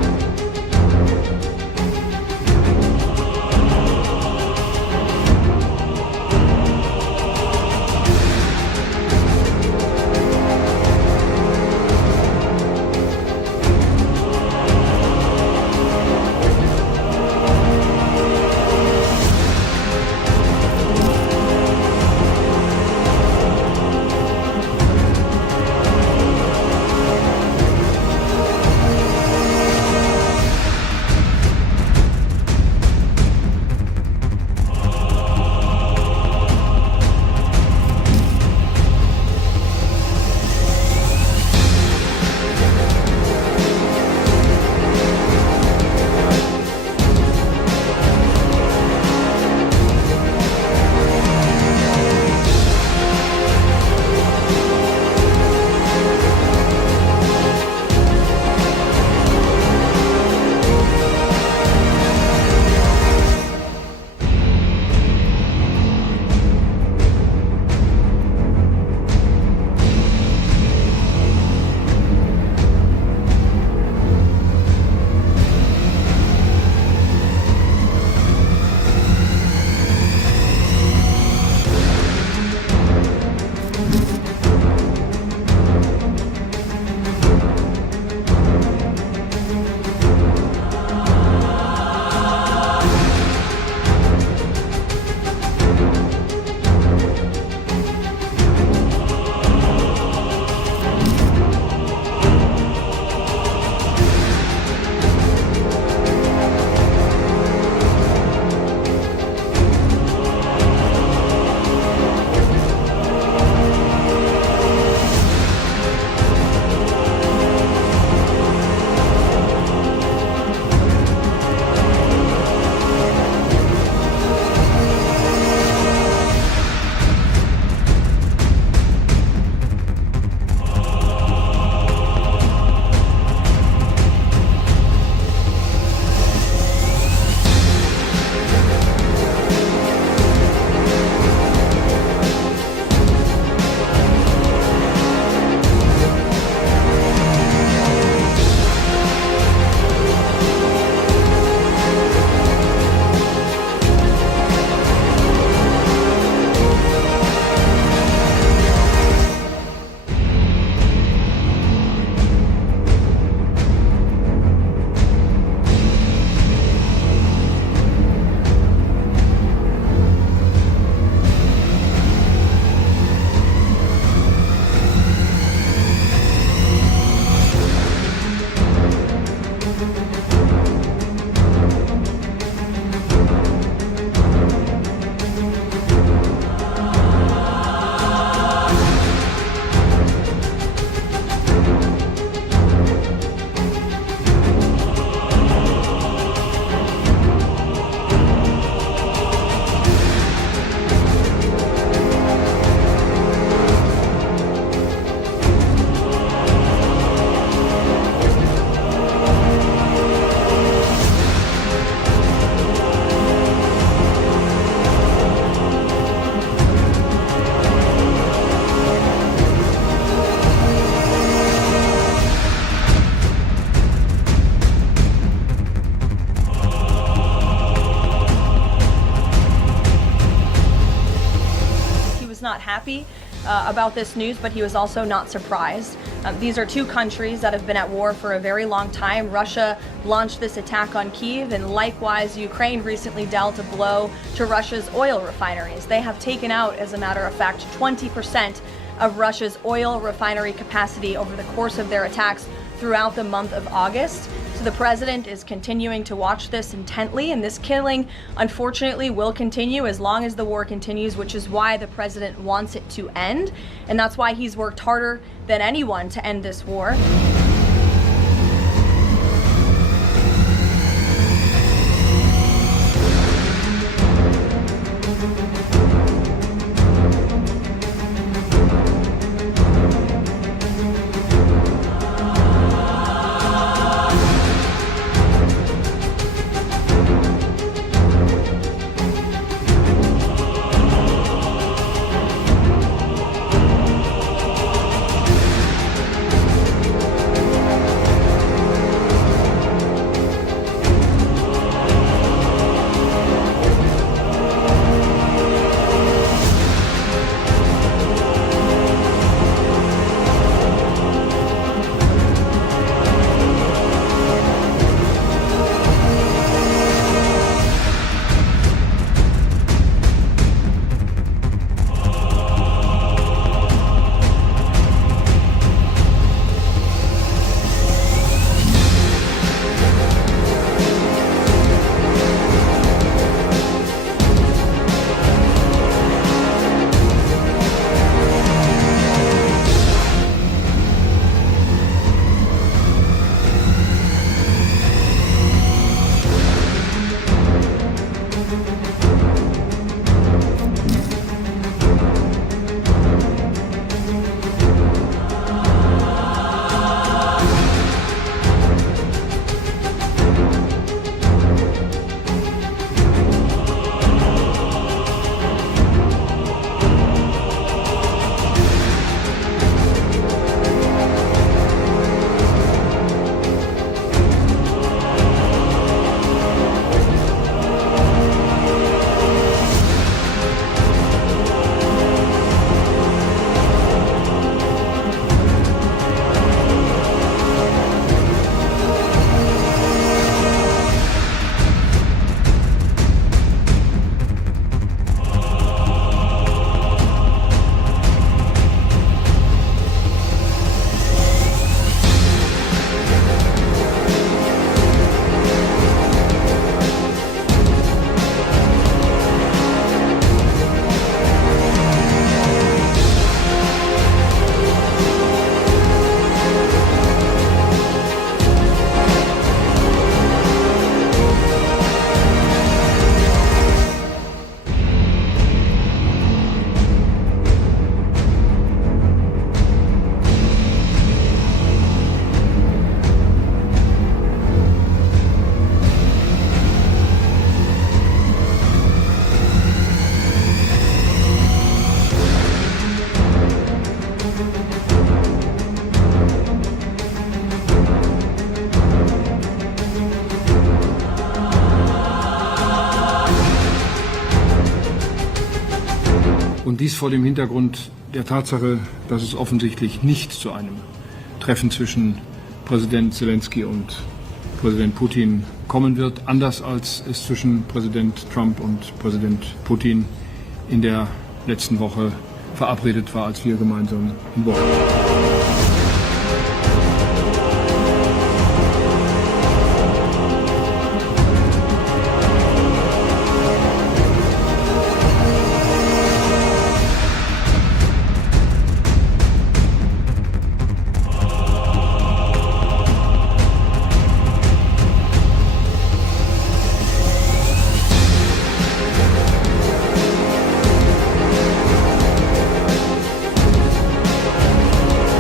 happy about this news, but he was also not surprised. These are two countries that have been at war for a very long time. Russia launched this attack on Kyiv, and likewise, Ukraine recently dealt a blow to Russia's oil refineries. They have taken out, as a matter of fact, 20% of Russia's oil refinery capacity over the course of their attacks throughout the month of August. So the president is continuing to watch this intently, and this killing, unfortunately, will continue as long as the war continues, which is why the president wants it to end. And that's why he's worked harder than anyone to end this war. Und dies vor dem Hintergrund der Tatsache, dass es offensichtlich nicht zu einem Treffen zwischen Präsident Zelensky und Präsident Putin kommen wird, anders als es zwischen Präsident Trump und Präsident Putin in der letzten Woche verabredet war, als wir gemeinsam in Bonn waren.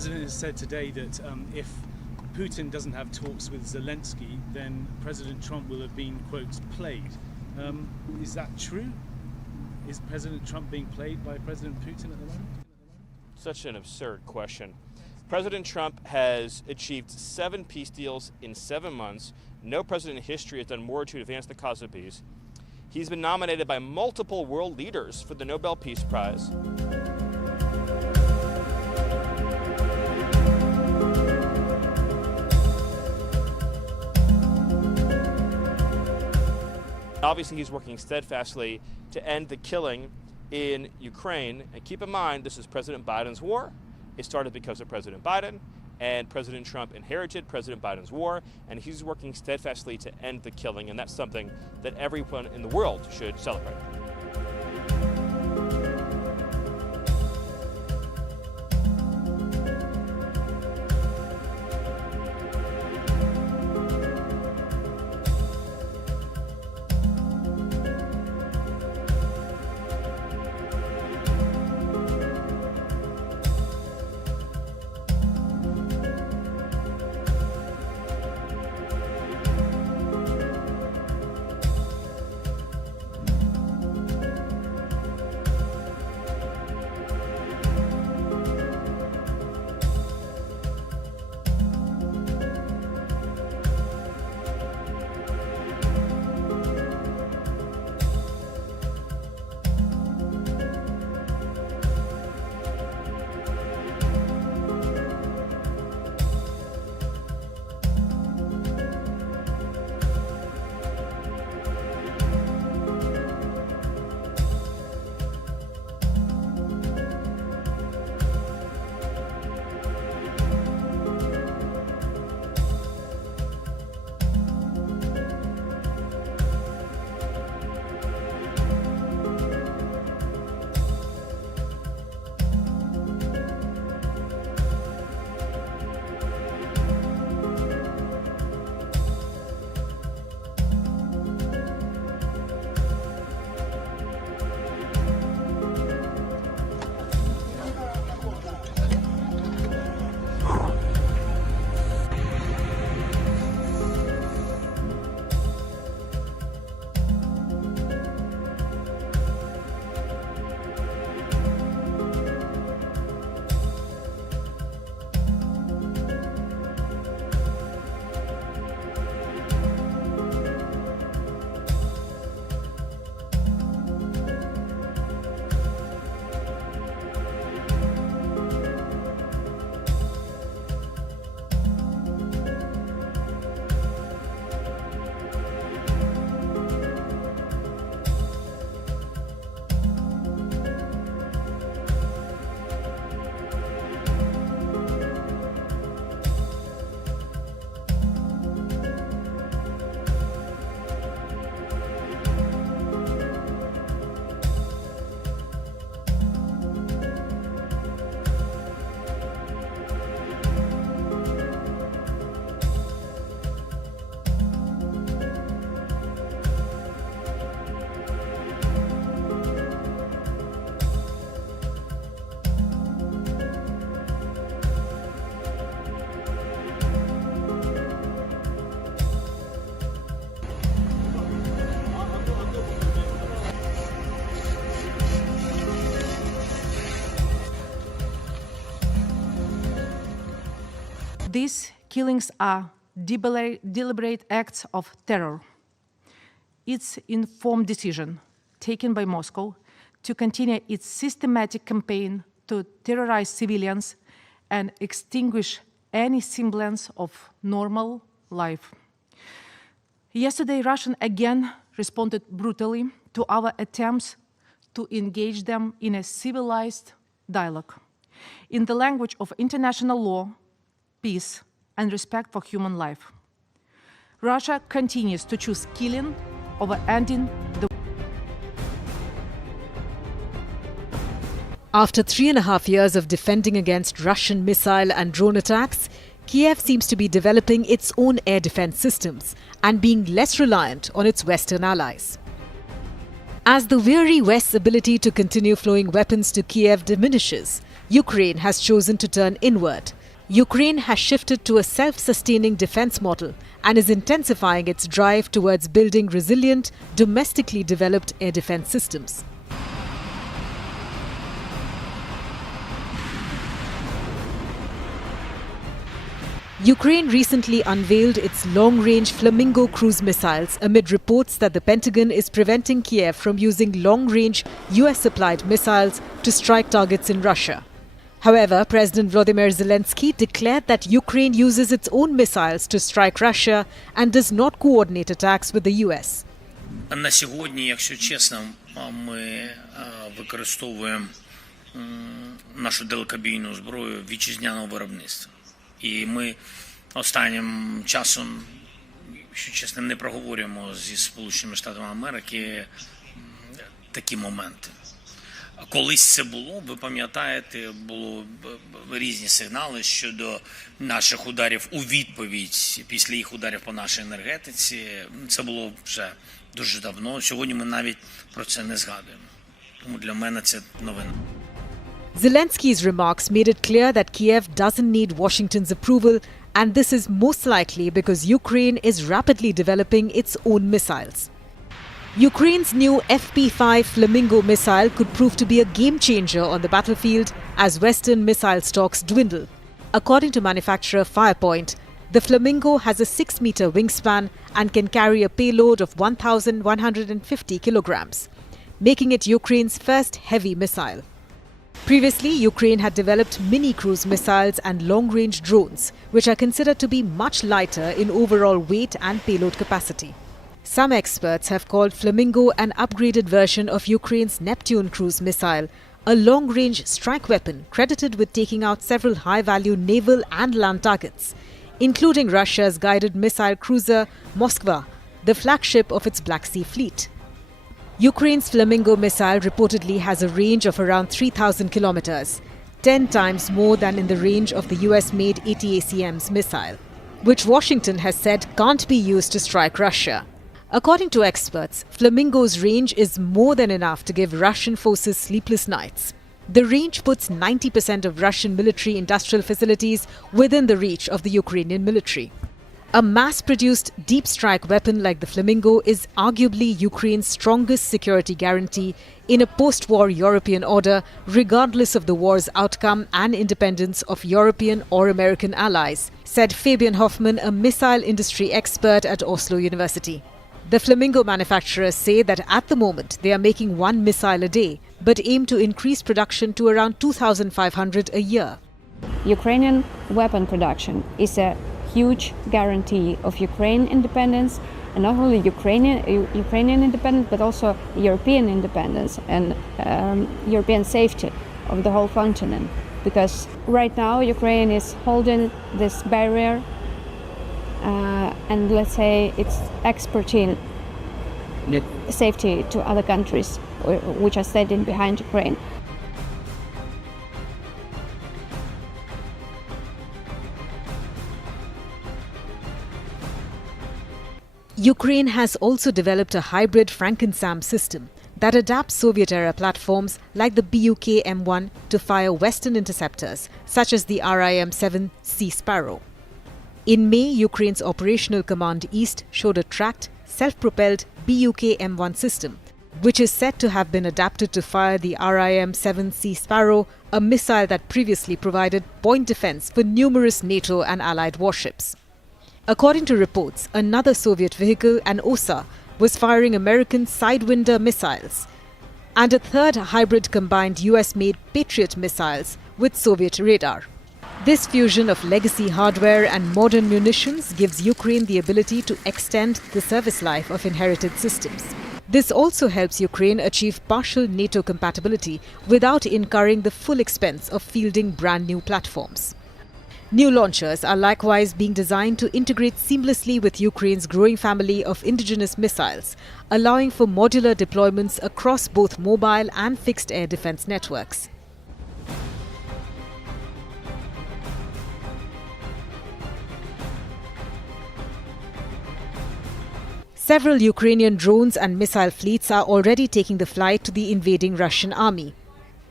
president has said today that if Putin doesn't have talks with Zelensky, then President Trump will have been, quote, played. Is that true? Is President Trump being played by President Putin at the moment? Such an absurd question. President Trump has achieved 7 peace deals in 7 months. No president in history has done more to advance the cause of peace. He's been nominated by multiple world leaders for the Nobel Peace Prize. Obviously, he's working steadfastly to end the killing in Ukraine. And keep in mind, this is President Biden's war. It started because of President Biden, and President Trump inherited President Biden's war, and he's working steadfastly to end the killing, and that's something that everyone in the world should celebrate. These killings are deliberate acts of terror. It's an informed decision taken by Moscow to continue its systematic campaign to terrorize civilians and extinguish any semblance of normal life. Yesterday, Russia again responded brutally to our attempts to engage them in a civilized dialogue, in the language of international law, peace, and respect for human life. Russia continues to choose killing over ending the After 3.5 years of defending against Russian missile and drone attacks, Kiev seems to be developing its own air defense systems and being less reliant on its Western allies. As the weary West's ability to continue flowing weapons to Kiev diminishes, Ukraine has chosen to turn inward. Ukraine has shifted to a self-sustaining defense model and is intensifying its drive towards building resilient, domestically developed air defense systems. Ukraine recently unveiled its long-range Flamingo cruise missiles amid reports that the Pentagon is preventing Kiev from using long-range US-supplied missiles to strike targets in Russia. However, President Volodymyr Zelensky declared that Ukraine uses its own missiles to strike Russia and does not coordinate attacks with the US. На сьогодні, якщо чесно, ми використовуємо нашу далекобійну зброю вітчизняного виробництва. І ми останнім часом, якщо чесно, не проговорюємо зі Сполученими Штатами Америки такі моменти. Колись це було, ви пам'ятаєте, було різні сигнали щодо наших ударів у відповідь після їх ударів по нашій енергетиці. Це було вже дуже давно. Сьогодні ми навіть про це не згадуємо. Тому для мене це новина. Zelensky's remarks made it clear that Kiev doesn't need Washington's approval, and this is most likely because Ukraine is rapidly developing its own missiles. Ukraine's new FP5 Flamingo missile could prove to be a game-changer on the battlefield as Western missile stocks dwindle. According to manufacturer Firepoint, the Flamingo has a 6-meter wingspan and can carry a payload of 1,150 kilograms, making it Ukraine's first heavy missile. Previously, Ukraine had developed mini-cruise missiles and long-range drones, which are considered to be much lighter in overall weight and payload capacity. Some experts have called Flamingo an upgraded version of Ukraine's Neptune cruise missile, a long-range strike weapon credited with taking out several high-value naval and land targets, including Russia's guided missile cruiser Moskva, the flagship of its Black Sea fleet. Ukraine's Flamingo missile reportedly has a range of around 3,000 kilometers, 10 times more than in the range of the US-made ATACMS missile, which Washington has said can't be used to strike Russia. According to experts, Flamingo's range is more than enough to give Russian forces sleepless nights. The range puts 90% of Russian military-industrial facilities within the reach of the Ukrainian military. A mass-produced deep strike weapon like the Flamingo is arguably Ukraine's strongest security guarantee in a post-war European order, regardless of the war's outcome and independence of European or American allies, said Fabian Hoffman, a missile industry expert at Oslo University. The Flamingo manufacturers say that at the moment they are making one missile a day, but aim to increase production to around 2,500 a year. Ukrainian weapon production is a huge guarantee of Ukraine independence, and not only Ukrainian independence, but also European independence and European safety of the whole continent. Because right now Ukraine is holding this barrier and let's say it's exporting safety to other countries which are standing behind Ukraine. Ukraine has also developed a hybrid Franken-SAM system that adapts Soviet-era platforms like the Buk M1 to fire Western interceptors, such as the ERAM-7 Sea Sparrow. In May, Ukraine's Operational Command East showed a tracked, self-propelled Buk M1 system, which is said to have been adapted to fire the ERAM-7 Sea Sparrow, a missile that previously provided point defense for numerous NATO and Allied warships. According to reports, another Soviet vehicle, an OSA, was firing American Sidewinder missiles, and a third hybrid combined US-made Patriot missiles with Soviet radar. This fusion of legacy hardware and modern munitions gives Ukraine the ability to extend the service life of inherited systems. This also helps Ukraine achieve partial NATO compatibility without incurring the full expense of fielding brand new platforms. New launchers are likewise being designed to integrate seamlessly with Ukraine's growing family of Indigenous missiles, allowing for modular deployments across both mobile and fixed air defense networks. Several Ukrainian drones and missile fleets are already taking the flight to the invading Russian army.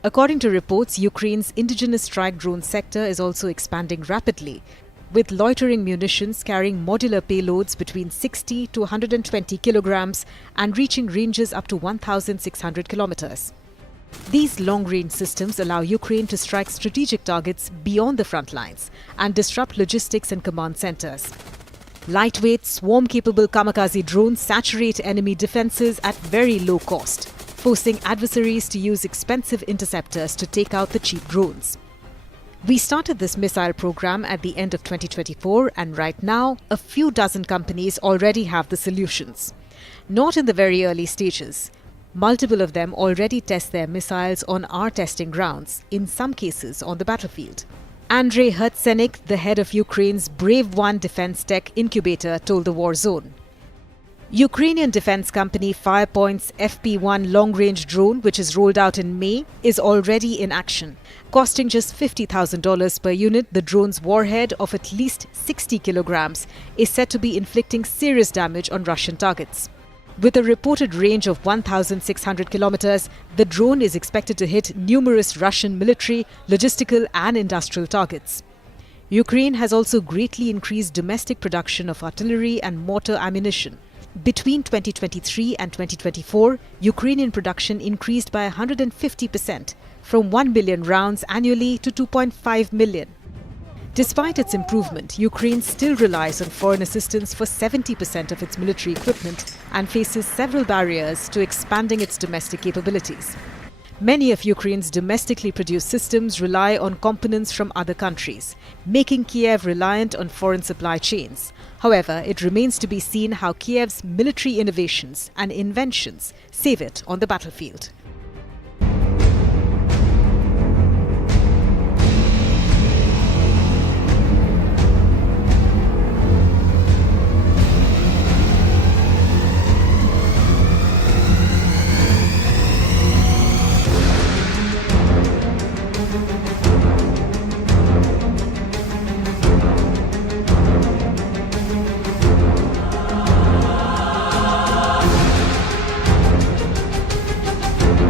According to reports, Ukraine's Indigenous strike drone sector is also expanding rapidly, with loitering munitions carrying modular payloads between 60 to 120 kilograms and reaching ranges up to 1,600 kilometers. These long-range systems allow Ukraine to strike strategic targets beyond the front lines and disrupt logistics and command centers. Lightweight, swarm-capable kamikaze drones saturate enemy defenses at very low cost, forcing adversaries to use expensive interceptors to take out the cheap drones. We started this missile program at the end of 2024, and right now, a few dozen companies already have the solutions. Not in the very early stages. Multiple of them already test their missiles on our testing grounds, in some cases on the battlefield. Andrei Hertsenik, the head of Ukraine's Brave One defense tech incubator, told the War Zone. Ukrainian defense company Firepoint's FP1 long-range drone, which is rolled out in May, is already in action. Costing just $50,000 per unit, the drone's warhead of at least 60 kilograms is said to be inflicting serious damage on Russian targets. With a reported range of 1,600 kilometers, the drone is expected to hit numerous Russian military, logistical and industrial targets. Ukraine has also greatly increased domestic production of artillery and mortar ammunition. Between 2023 and 2024, Ukrainian production increased by 150%, from 1 million rounds annually to 2.5 million. Despite its improvement, Ukraine still relies on foreign assistance for 70% of its military equipment and faces several barriers to expanding its domestic capabilities. Many of Ukraine's domestically produced systems rely on components from other countries, making Kiev reliant on foreign supply chains. However, it remains to be seen how Kiev's military innovations and inventions save it on the battlefield.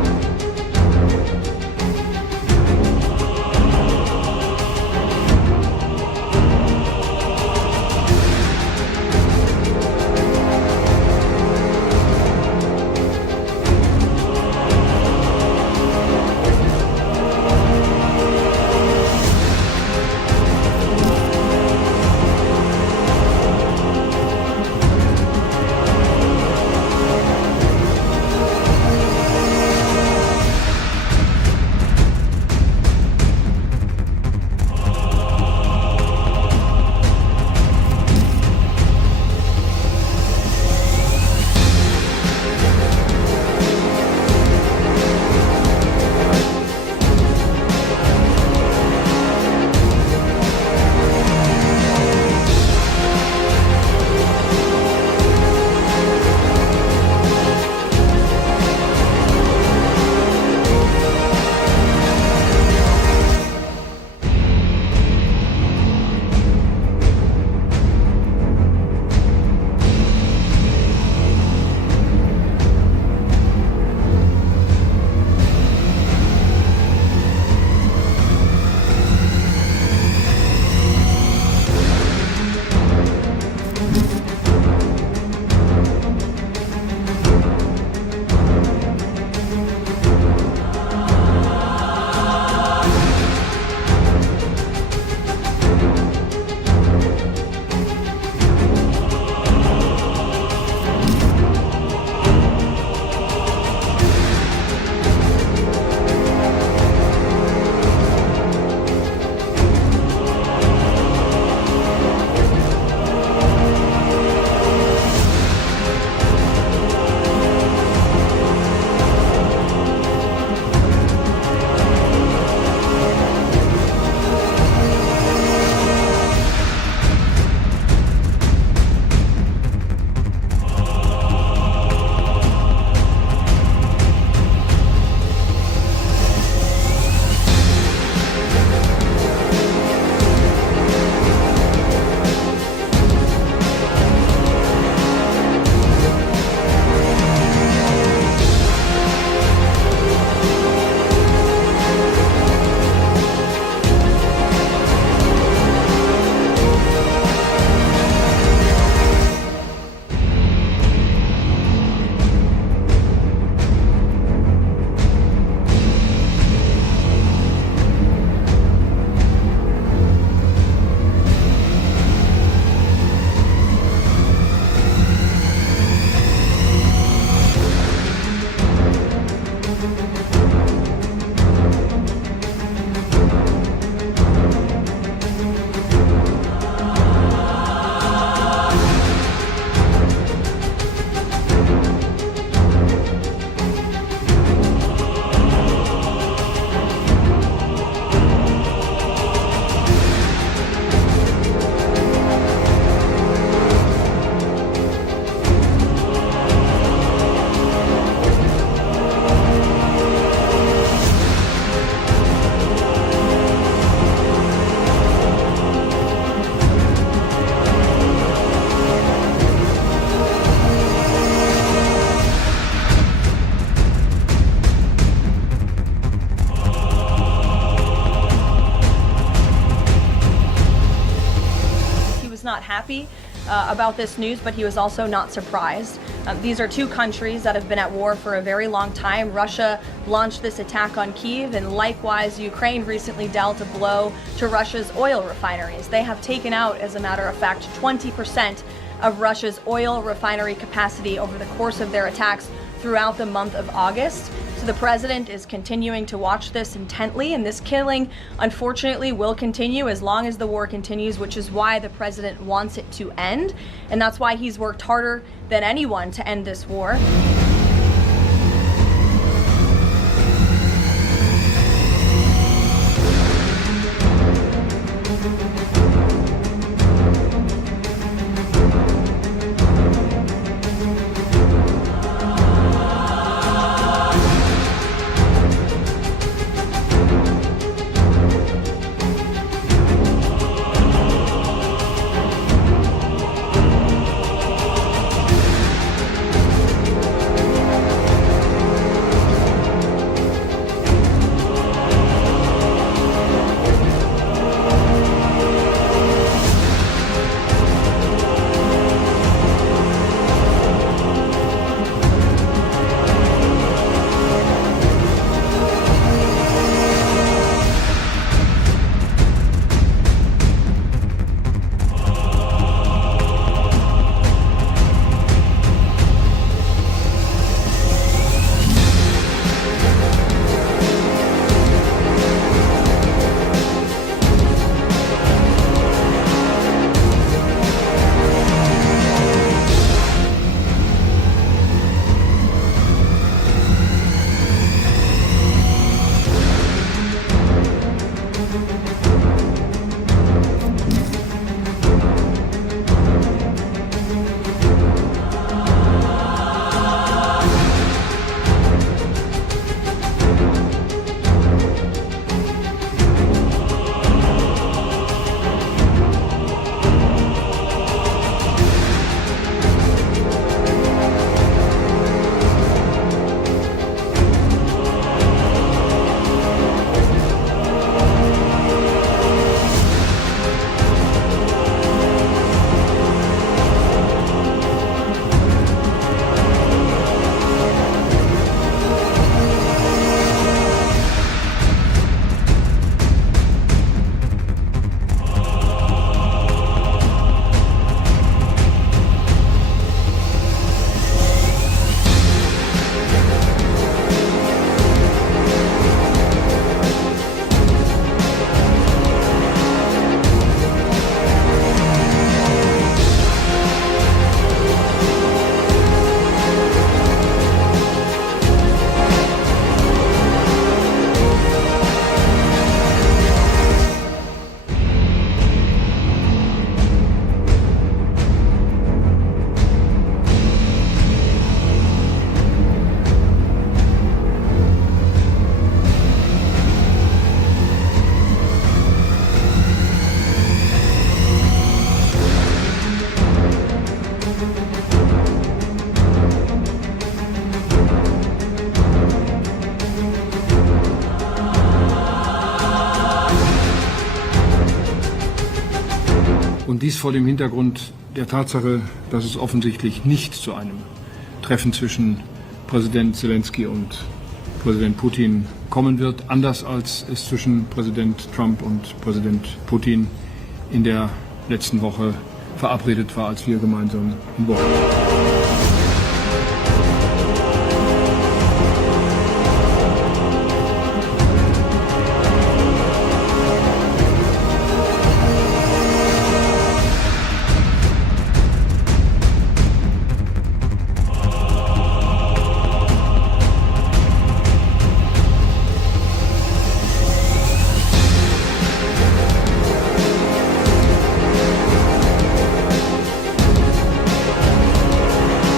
not happy about this news, but he was also not surprised. These are two countries that have been at war for a very long time. Russia launched this attack on Kyiv, and likewise, Ukraine recently dealt a blow to Russia's oil refineries. They have taken out, as a matter of fact, 20% of Russia's oil refinery capacity over the course of their attacks throughout the month of August. So the president is continuing to watch this intently, and this killing, unfortunately, will continue as long as the war continues, which is why the president wants it to end. And that's why he's worked harder than anyone to end this war. Und dies vor dem Hintergrund der Tatsache, dass es offensichtlich nicht zu einem Treffen zwischen Präsident Zelensky und Präsident Putin kommen wird, anders als es zwischen Präsident Trump und Präsident Putin in der letzten Woche verabredet war, als wir gemeinsam in Bonn waren.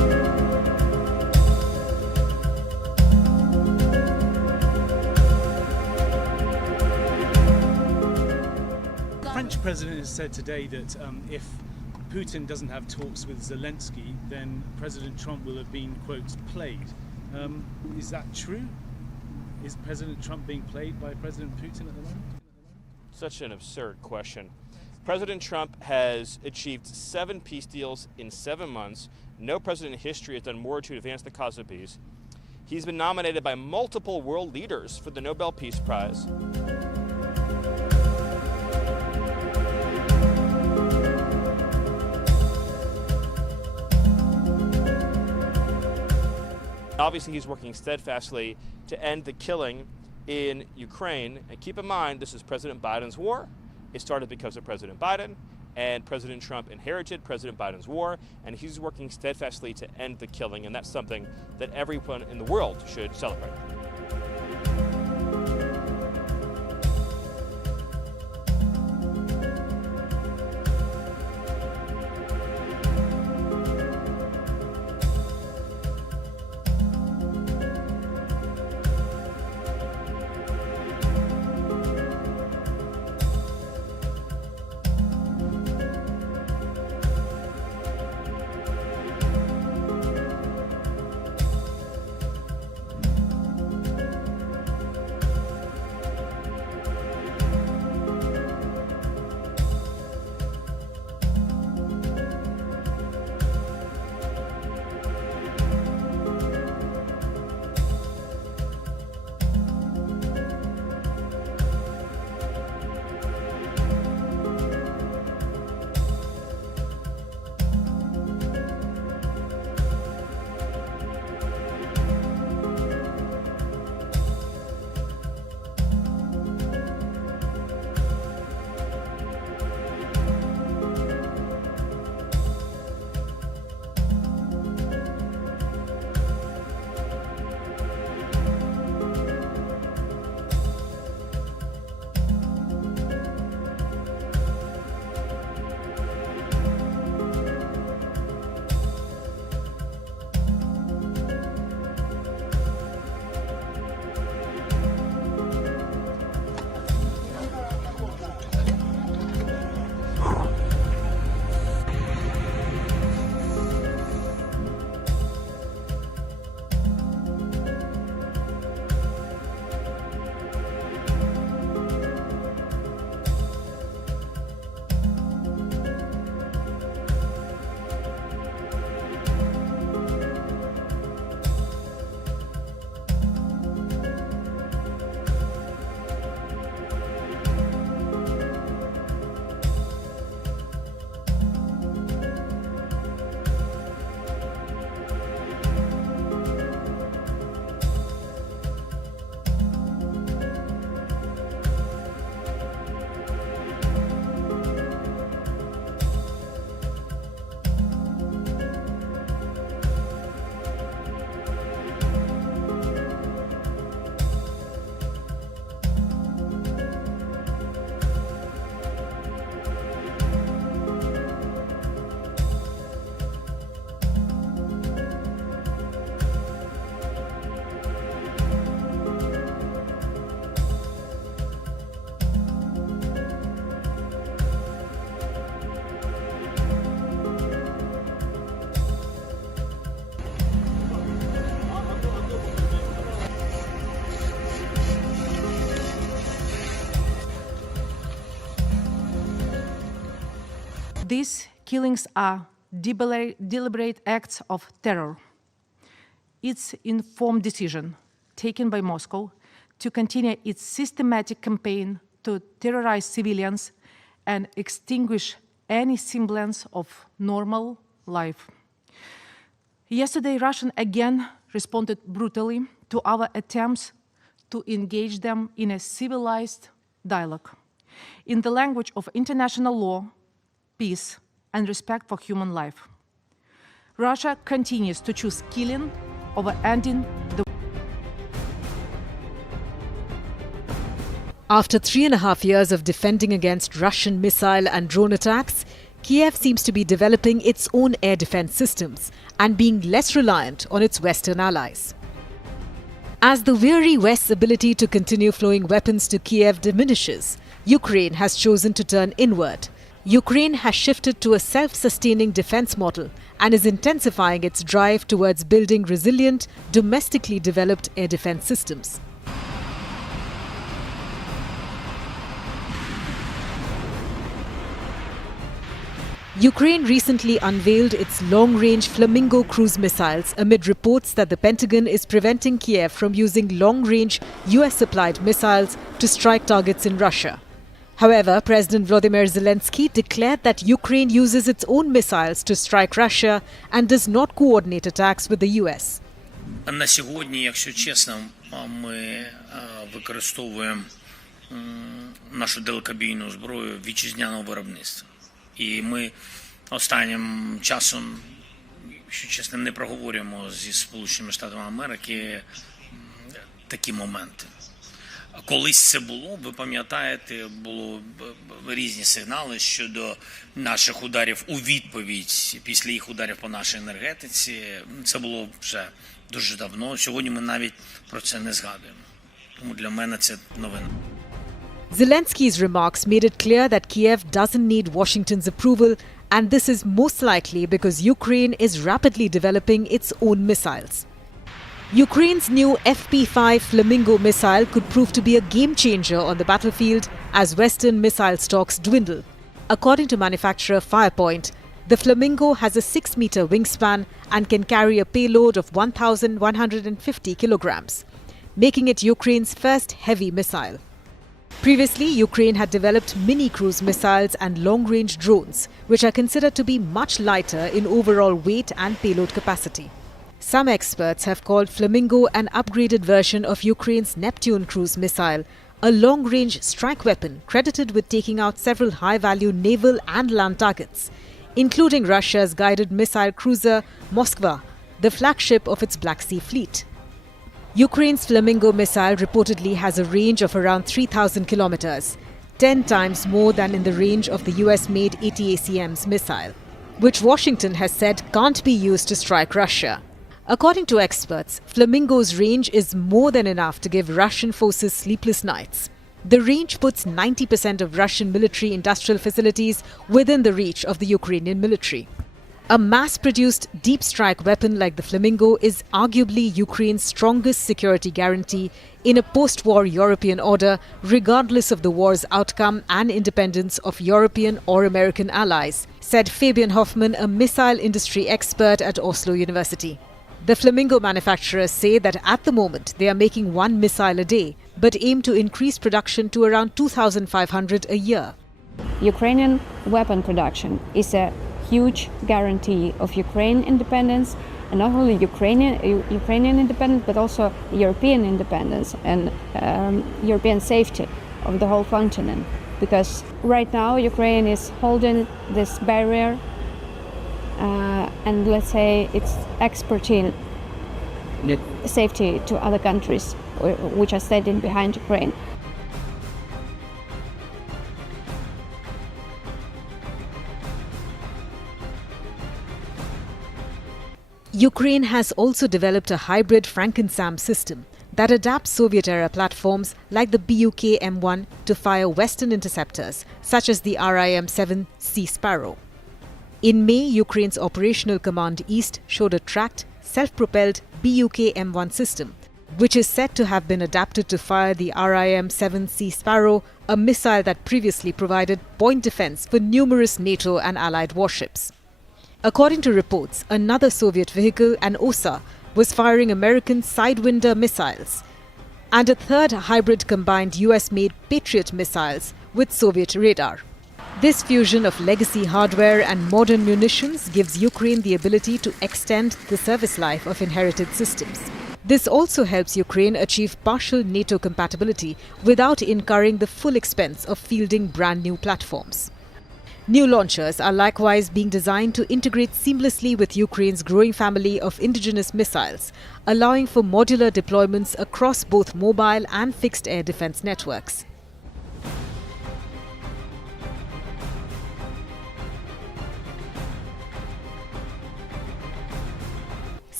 president has said today that if Putin doesn't have talks with Zelensky, then President Trump will have been, quote, played. Is that true? Is President Trump being played by President Putin at the moment? Such an absurd question. President Trump has achieved 7 peace deals in 7 months. No president in history has done more to advance the cause of peace. He's been nominated by multiple world leaders for the Nobel Peace Prize. Obviously, he's working steadfastly to end the killing in Ukraine. And keep in mind, this is President Biden's war. It started because of President Biden, and President Trump inherited President Biden's war, and he's working steadfastly to end the killing, and that's something that everyone in the world should celebrate. These killings are deliberate acts of terror. It's informed decision taken by Moscow to continue its systematic campaign to terrorize civilians and extinguish any semblance of normal life. Yesterday, Russia again responded brutally to our attempts to engage them in a civilized dialogue, in the language of international law, peace, and respect for human life. Russia continues to choose killing over ending the After 3.5 years of defending against Russian missile and drone attacks, Kiev seems to be developing its own air defense systems and being less reliant on its Western allies. As the weary West's ability to continue flowing weapons to Kiev diminishes, Ukraine has chosen to turn inward. Ukraine has shifted to a self-sustaining defense model and is intensifying its drive towards building resilient, domestically developed air defense systems. Ukraine recently unveiled its long-range Flamingo cruise missiles amid reports that the Pentagon is preventing Kiev from using long-range US-supplied missiles to strike targets in Russia. However, President Volodymyr Zelensky declared that Ukraine uses its own missiles to strike Russia and does not coordinate attacks with the US. На сьогодні, якщо чесно, ми використовуємо нашу далекобійну зброю вітчизняного виробництва. І ми останнім часом, якщо чесно, не проговорюємо зі Сполученими Штатами Америки такі моменти. Колись це було, ви пам'ятаєте, було різні сигнали щодо наших ударів у відповідь після їх ударів по нашій енергетиці. Це було вже дуже давно. Сьогодні ми навіть про це не згадуємо. Тому для мене це новина. Zelensky's remarks made it clear that Kiev doesn't need Washington's approval, and this is most likely because Ukraine is rapidly developing its own missiles. Ukraine's new FP5 Flamingo missile could prove to be a game-changer on the battlefield as Western missile stocks dwindle. According to manufacturer Firepoint, the Flamingo has a 6-meter wingspan and can carry a payload of 1,150 kilograms, making it Ukraine's first heavy missile. Previously, Ukraine had developed mini-cruise missiles and long-range drones, which are considered to be much lighter in overall weight and payload capacity. Some experts have called Flamingo an upgraded version of Ukraine's Neptune cruise missile, a long-range strike weapon credited with taking out several high-value naval and land targets, including Russia's guided missile cruiser Moskva, the flagship of its Black Sea fleet. Ukraine's Flamingo missile reportedly has a range of around 3,000 kilometers, 10 times more than in the range of the US-made ATACMS missile, which Washington has said can't be used to strike Russia. According to experts, Flamingo's range is more than enough to give Russian forces sleepless nights. The range puts 90% of Russian military-industrial facilities within the reach of the Ukrainian military. A mass-produced deep strike weapon like the Flamingo is arguably Ukraine's strongest security guarantee in a post-war European order, regardless of the war's outcome and independence of European or American allies, said Fabian Hoffman, a missile industry expert at Oslo University. The Flamingo manufacturers say that at the moment they are making one missile a day, but aim to increase production to around 2,500 a year. Ukrainian weapon production is a huge guarantee of Ukraine independence, and not only Ukrainian independence, but also European independence and European safety of the whole continent. Because right now Ukraine is holding this barrier and let's say it's exporting safety to other countries which are standing behind Ukraine. Ukraine has also developed a hybrid Franken-SAM system that adapts Soviet-era platforms like the Buk M1 to fire Western interceptors, such as the RIM-7 Sea Sparrow. In May, Ukraine's Operational Command East showed a tracked, self-propelled Buk M1 system, which is said to have been adapted to fire the RIM-7 Sea Sparrow, a missile that previously provided point defense for numerous NATO and Allied warships. According to reports, another Soviet vehicle, an OSA, was firing American Sidewinder missiles, and a third hybrid combined US-made Patriot missiles with Soviet radar. This fusion of legacy hardware and modern munitions gives Ukraine the ability to extend the service life of inherited systems. This also helps Ukraine achieve partial NATO compatibility without incurring the full expense of fielding brand new platforms. New launchers are likewise being designed to integrate seamlessly with Ukraine's growing family of Indigenous missiles, allowing for modular deployments across both mobile and fixed air defense networks.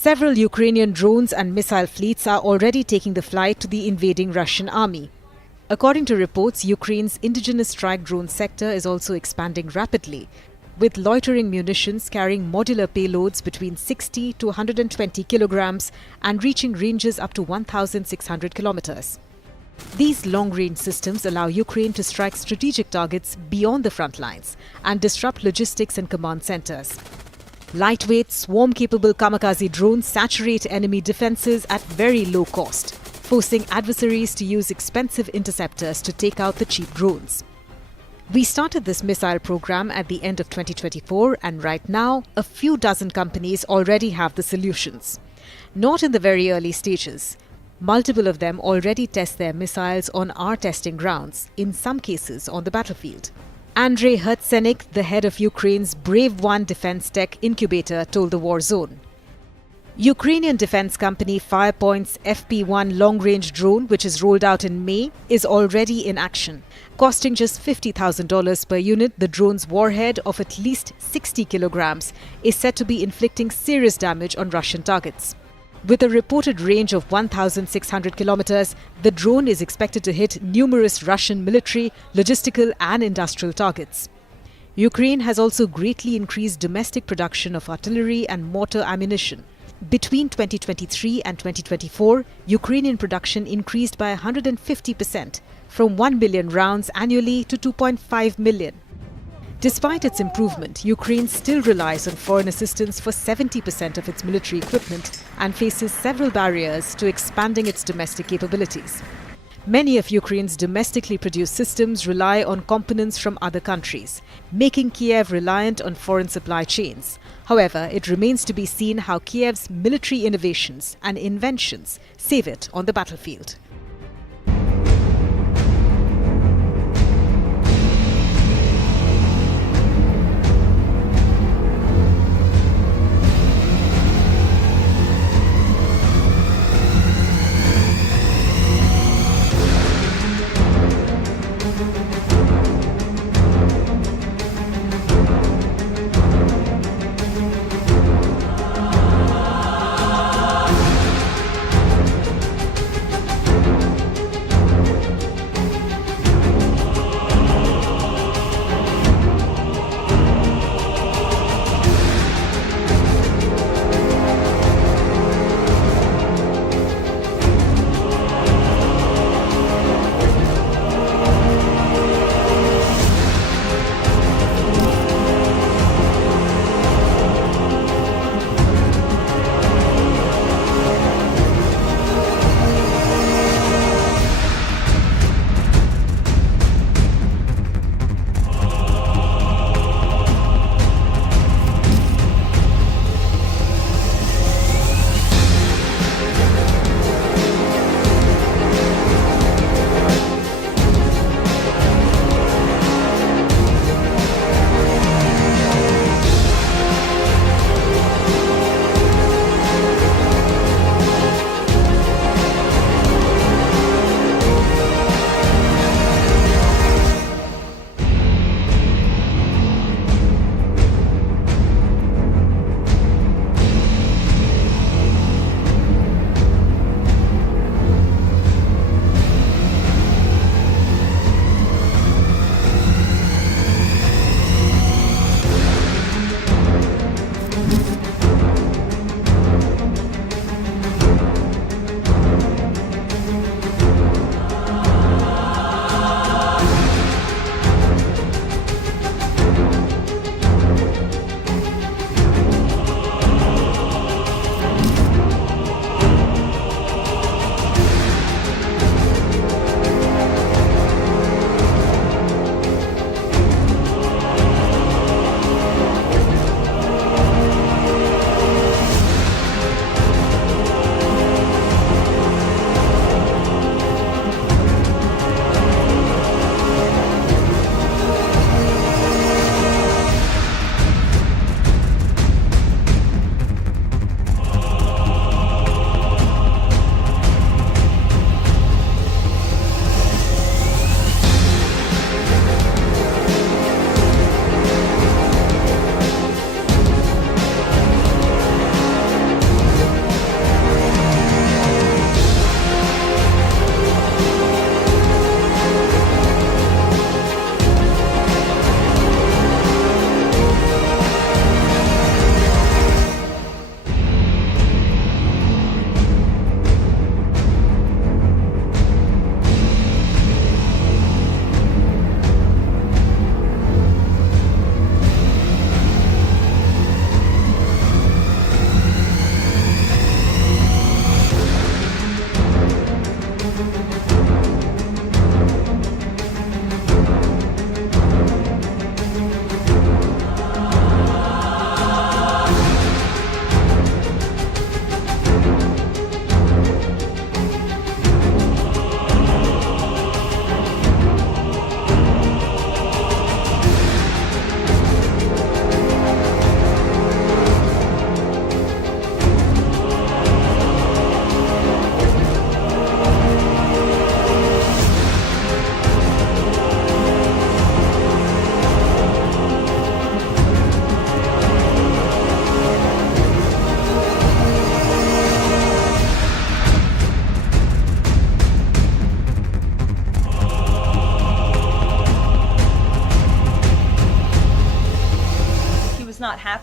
Several Ukrainian drones and missile fleets are already taking the flight to the invading Russian army. According to reports, Ukraine's Indigenous strike drone sector is also expanding rapidly, with loitering munitions carrying modular payloads between 60 to 120 kilograms and reaching ranges up to 1,600 kilometers. These long-range systems allow Ukraine to strike strategic targets beyond the front lines and disrupt logistics and command centers. Lightweight, swarm-capable kamikaze drones saturate enemy defenses at very low cost, forcing adversaries to use expensive interceptors to take out the cheap drones. We started this missile program at the end of 2024, and right now, a few dozen companies already have the solutions. Not in the very early stages. Multiple of them already test their missiles on our testing grounds, in some cases on the battlefield. Andrei Hertsenik, the head of Ukraine's Brave One defense tech incubator, told the War Zone. Ukrainian defense company Firepoint's FP1 long-range drone, which is rolled out in May, is already in action. Costing just $50,000 per unit, the drone's warhead of at least 60 kilograms is said to be inflicting serious damage on Russian targets. With a reported range of 1,600 kilometers, the drone is expected to hit numerous Russian military, logistical and industrial targets. Ukraine has also greatly increased domestic production of artillery and mortar ammunition. Between 2023 and 2024, Ukrainian production increased by 150%, from 1 million rounds annually to 2.5 million. Despite its improvement, Ukraine still relies on foreign assistance for 70% of its military equipment and faces several barriers to expanding its domestic capabilities. Many of Ukraine's domestically produced systems rely on components from other countries, making Kiev reliant on foreign supply chains. However, it remains to be seen how Kiev's military innovations and inventions save it on the battlefield.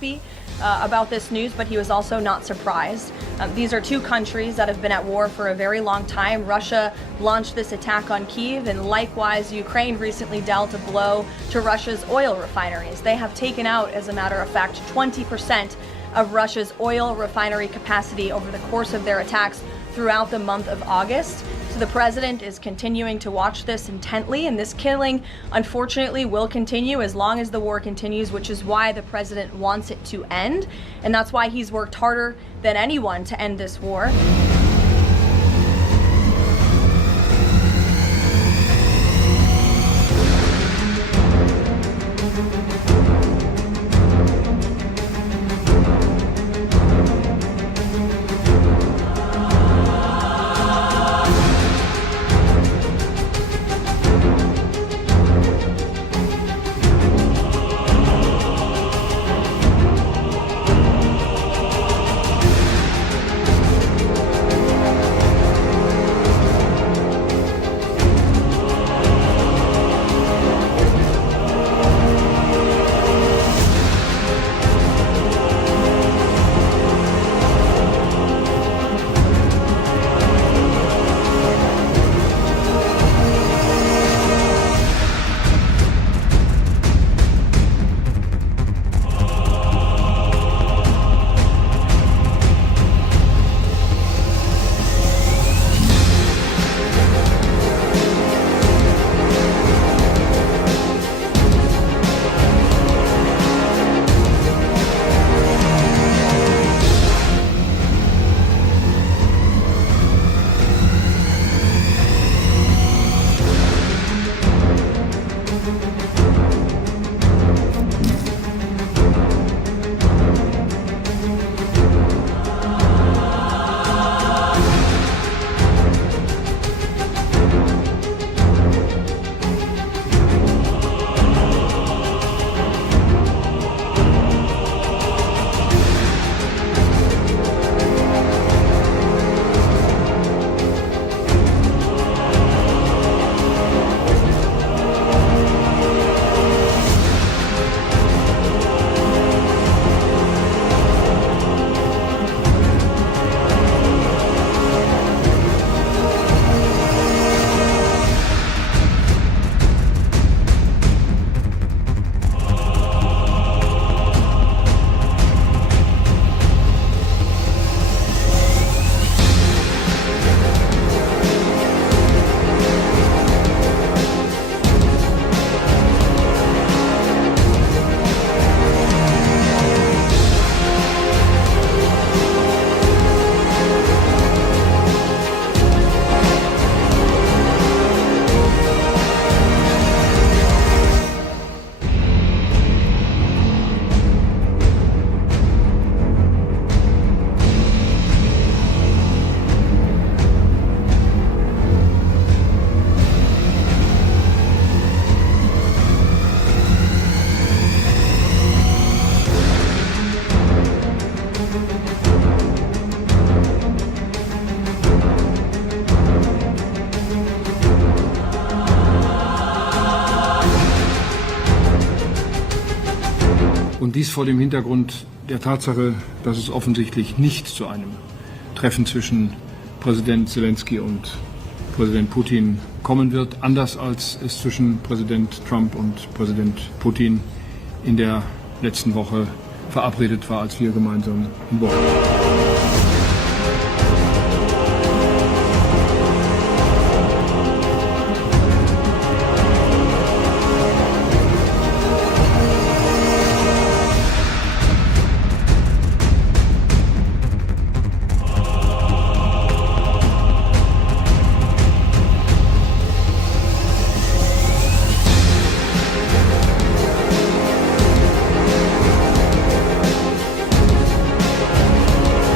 happy about this news, but he was also not surprised. These are two countries that have been at war for a very long time. Russia launched this attack on Kyiv, and likewise, Ukraine recently dealt a blow to Russia's oil refineries. They have taken out, as a matter of fact, 20% of Russia's oil refinery capacity over the course of their attacks throughout the month of August. So the president is continuing to watch this intently, and this killing, unfortunately, will continue as long as the war continues, which is why the president wants it to end. And that's why he's worked harder than anyone to end this war. Und dies vor dem Hintergrund der Tatsache, dass es offensichtlich nicht zu einem Treffen zwischen Präsident Zelensky und Präsident Putin kommen wird, anders als es zwischen Präsident Trump und Präsident Putin in der letzten Woche verabredet war, als wir gemeinsam in Bonn waren.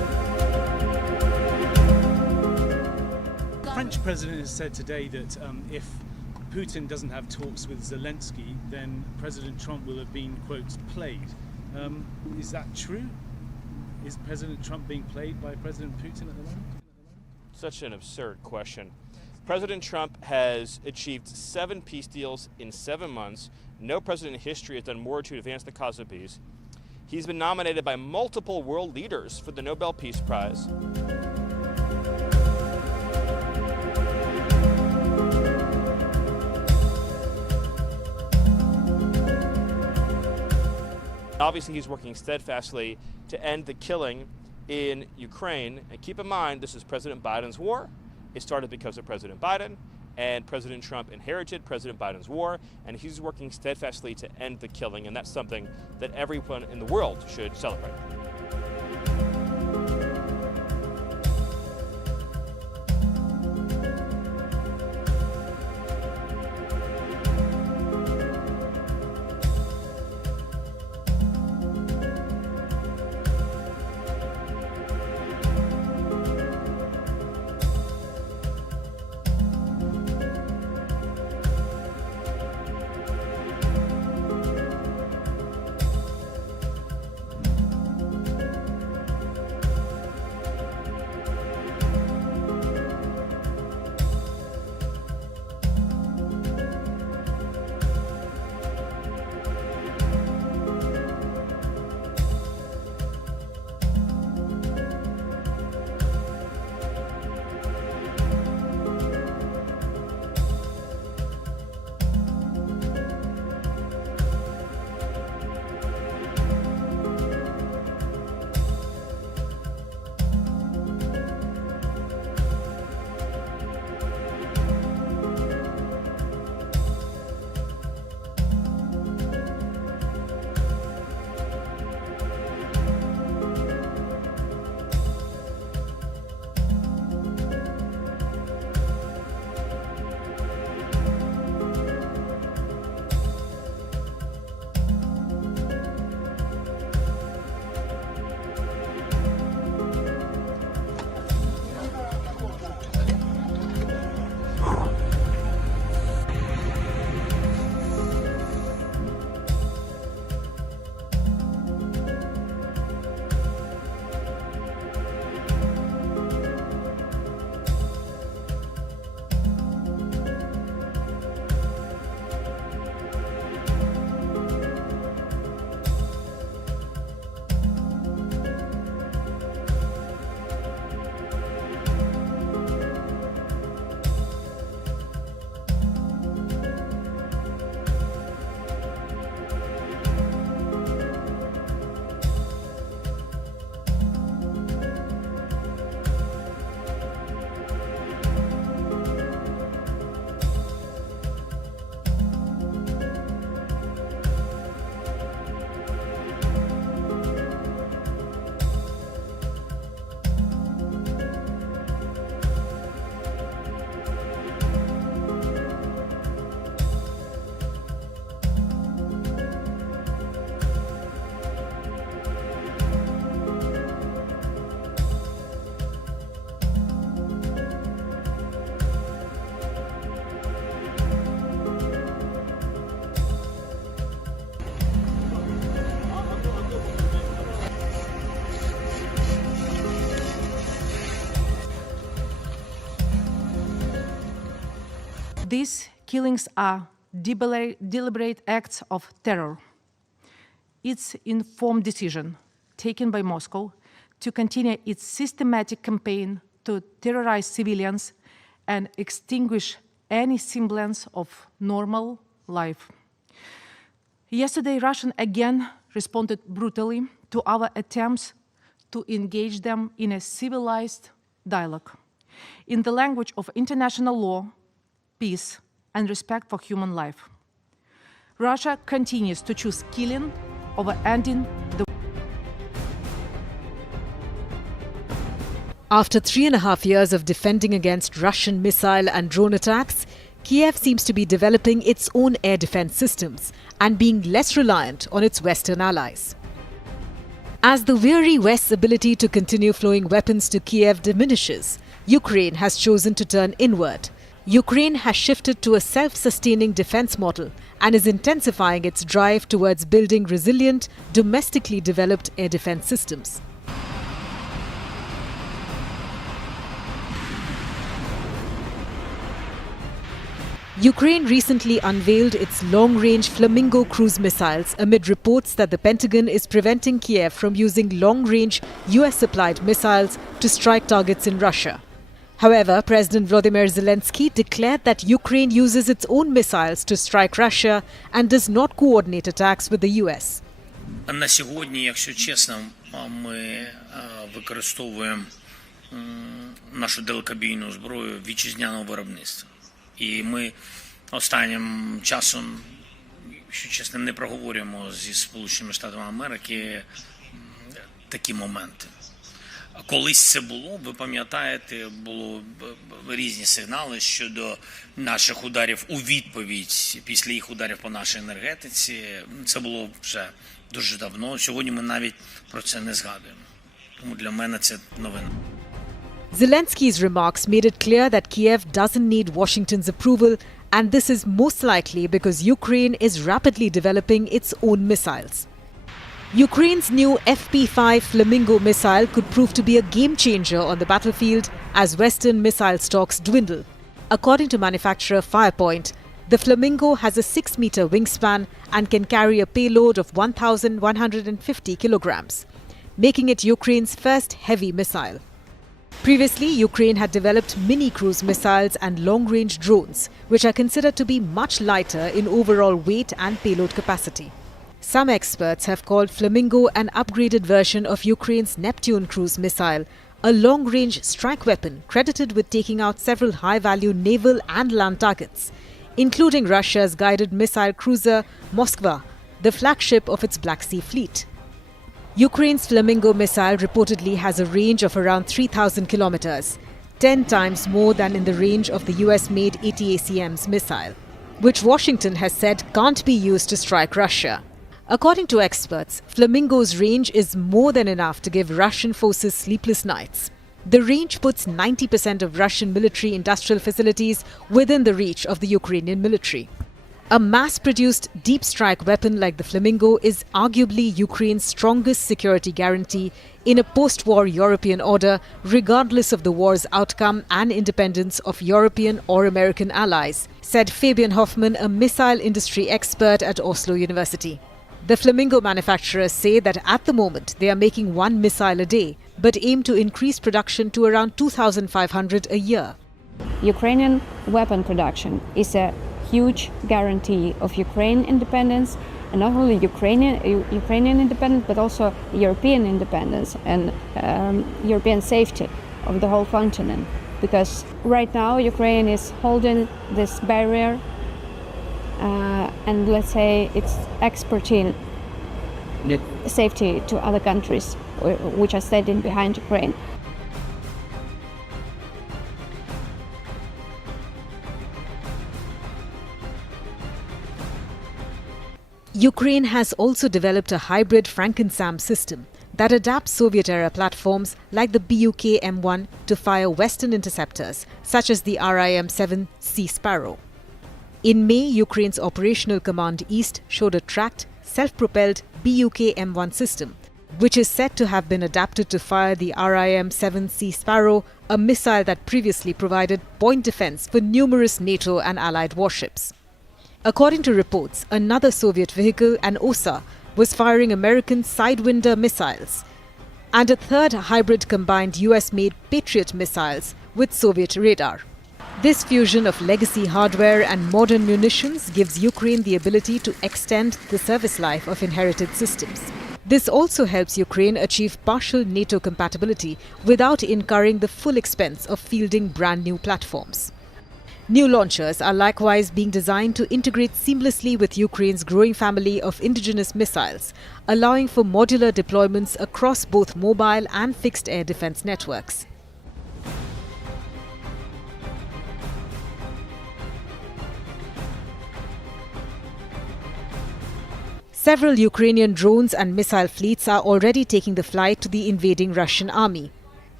president has said today that if Putin doesn't have talks with Zelensky, then President Trump will have been, quote, played. Is that true? Is President Trump being played by President Putin at the moment? Such an absurd question. President Trump has achieved 7 peace deals in 7 months. No president in history has done more to advance the cause of peace. He's been nominated by multiple world leaders for the Nobel Peace Prize. Obviously, he's working steadfastly to end the killing in Ukraine. And keep in mind, this is President Biden's war. It started because of President Biden, and President Trump inherited President Biden's war, and he's working steadfastly to end the killing, and that's something that everyone in the world should celebrate. These killings are deliberate acts of terror. It's an informed decision taken by Moscow to continue its systematic campaign to terrorize civilians and extinguish any semblance of normal life. Yesterday, Russia again responded brutally to our attempts to engage them in a civilized dialogue, in the language of international law, peace, and respect for human life. Russia continues to choose killing over ending the After 3.5 years of defending against Russian missile and drone attacks, Kiev seems to be developing its own air defense systems and being less reliant on its Western allies. As the weary West's ability to continue flowing weapons to Kiev diminishes, Ukraine has chosen to turn inward. Ukraine has shifted to a self-sustaining defense model and is intensifying its drive towards building resilient, domestically developed air defense systems. Ukraine recently unveiled its long-range Flamingo cruise missiles amid reports that the Pentagon is preventing Kiev from using long-range US-supplied missiles to strike targets in Russia. However, President Volodymyr Zelensky declared that Ukraine uses its own missiles to strike Russia and does not coordinate attacks with the US. На сьогодні, якщо чесно, ми використовуємо нашу далекобійну зброю вітчизняного виробництва. І ми останнім часом, якщо чесно, не проговорюємо зі Сполученими Штатами Америки такі моменти. Колись це було, ви пам'ятаєте, було різні сигнали щодо наших ударів у відповідь після їх ударів по нашій енергетиці. Це було вже дуже давно. Сьогодні ми навіть про це не згадуємо. Тому для мене це новина. Zelensky's remarks made it clear that Kiev doesn't need Washington's approval, and this is most likely because Ukraine is rapidly developing its own missiles. Ukraine's new FP5 Flamingo missile could prove to be a game-changer on the battlefield as Western missile stocks dwindle. According to manufacturer Firepoint, the Flamingo has a 6-meter wingspan and can carry a payload of 1,150 kilograms, making it Ukraine's first heavy missile. Previously, Ukraine had developed mini-cruise missiles and long-range drones, which are considered to be much lighter in overall weight and payload capacity. Some experts have called Flamingo an upgraded version of Ukraine's Neptune cruise missile, a long-range strike weapon credited with taking out several high-value naval and land targets, including Russia's guided missile cruiser Moskva, the flagship of its Black Sea fleet. Ukraine's Flamingo missile reportedly has a range of around 3,000 kilometers, 10 times more than in the range of the US-made ATACMS missile, which Washington has said can't be used to strike Russia. According to experts, Flamingo's range is more than enough to give Russian forces sleepless nights. The range puts 90% of Russian military-industrial facilities within the reach of the Ukrainian military. A mass-produced deep strike weapon like the Flamingo is arguably Ukraine's strongest security guarantee in a post-war European order, regardless of the war's outcome and independence of European or American allies, said Fabian Hoffman, a missile industry expert at Oslo University. The Flamingo manufacturers say that at the moment they are making one missile a day, but aim to increase production to around 2,500 a year. Ukrainian weapon production is a huge guarantee of Ukraine independence, and not only Ukrainian independence, but also European independence and European safety of the whole continent. Because right now Ukraine is holding this barrier and let's say it's exporting safety to other countries which are standing behind Ukraine. Ukraine has also developed a hybrid Franken-SAM system that adapts Soviet-era platforms like the Buk M1 to fire Western interceptors, such as the RIM-7 Sea Sparrow. In May, Ukraine's Operational Command East showed a tracked, self-propelled Buk M1 system, which is said to have been adapted to fire the RIM-7 Sea Sparrow, a missile that previously provided point defense for numerous NATO and Allied warships. According to reports, another Soviet vehicle, an OSA, was firing American Sidewinder missiles, and a third hybrid combined US-made Patriot missiles with Soviet radar. This fusion of legacy hardware and modern munitions gives Ukraine the ability to extend the service life of inherited systems. This also helps Ukraine achieve partial NATO compatibility without incurring the full expense of fielding brand new platforms. New launchers are likewise being designed to integrate seamlessly with Ukraine's growing family of Indigenous missiles, allowing for modular deployments across both mobile and fixed air defense networks. Several Ukrainian drones and missile fleets are already taking the flight to the invading Russian army.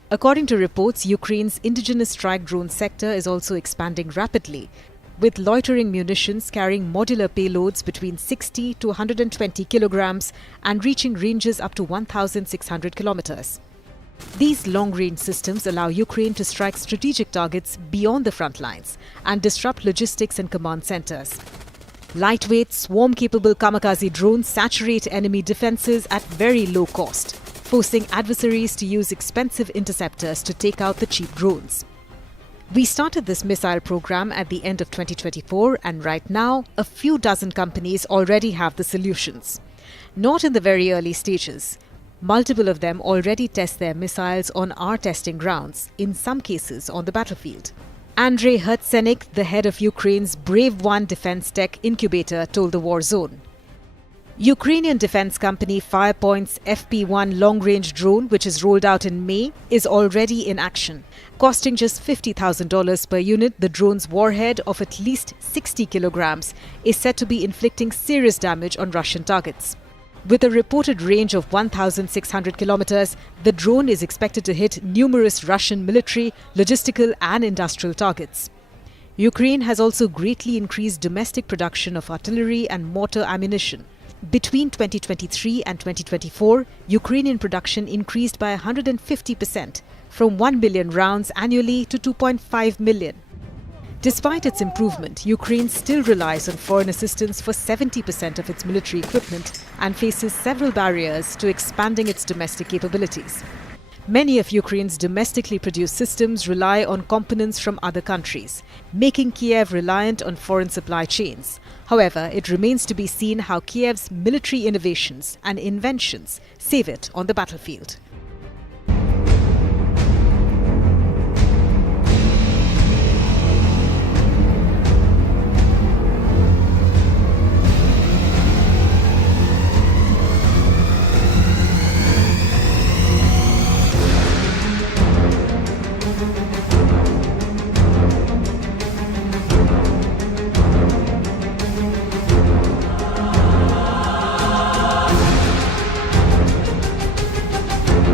According to reports, Ukraine's Indigenous strike drone sector is also expanding rapidly, with loitering munitions carrying modular payloads between 60 to 120 kilograms and reaching ranges up to 1,600 kilometers. These long-range systems allow Ukraine to strike strategic targets beyond the front lines and disrupt logistics and command centers. Lightweight, swarm-capable kamikaze drones saturate enemy defenses at very low cost, forcing adversaries to use expensive interceptors to take out the cheap drones. We started this missile program at the end of 2024, and right now, a few dozen companies already have the solutions. Not in the very early stages. Multiple of them already test their missiles on our testing grounds, in some cases on the battlefield. Andrei Hertsenik, the head of Ukraine's Brave One Defense Tech Incubator, told the War Zone. Ukrainian defense company Firepoint's FP1 long-range drone, which is rolled out in May, is already in action. Costing just $50,000 per unit, the drone's warhead of at least 60 kilograms is said to be inflicting serious damage on Russian targets. With a reported range of 1,600 kilometers, the drone is expected to hit numerous Russian military, logistical and industrial targets. Ukraine has also greatly increased domestic production of artillery and mortar ammunition. Between 2023 and 2024, Ukrainian production increased by 150%, from 1 million rounds annually to 2.5 million. Despite its improvement, Ukraine still relies on foreign assistance for 70% of its military equipment and faces several barriers to expanding its domestic capabilities. Many of Ukraine's domestically produced systems rely on components from other countries, making Kiev reliant on foreign supply chains. However, it remains to be seen how Kiev's military innovations and inventions save it on the battlefield.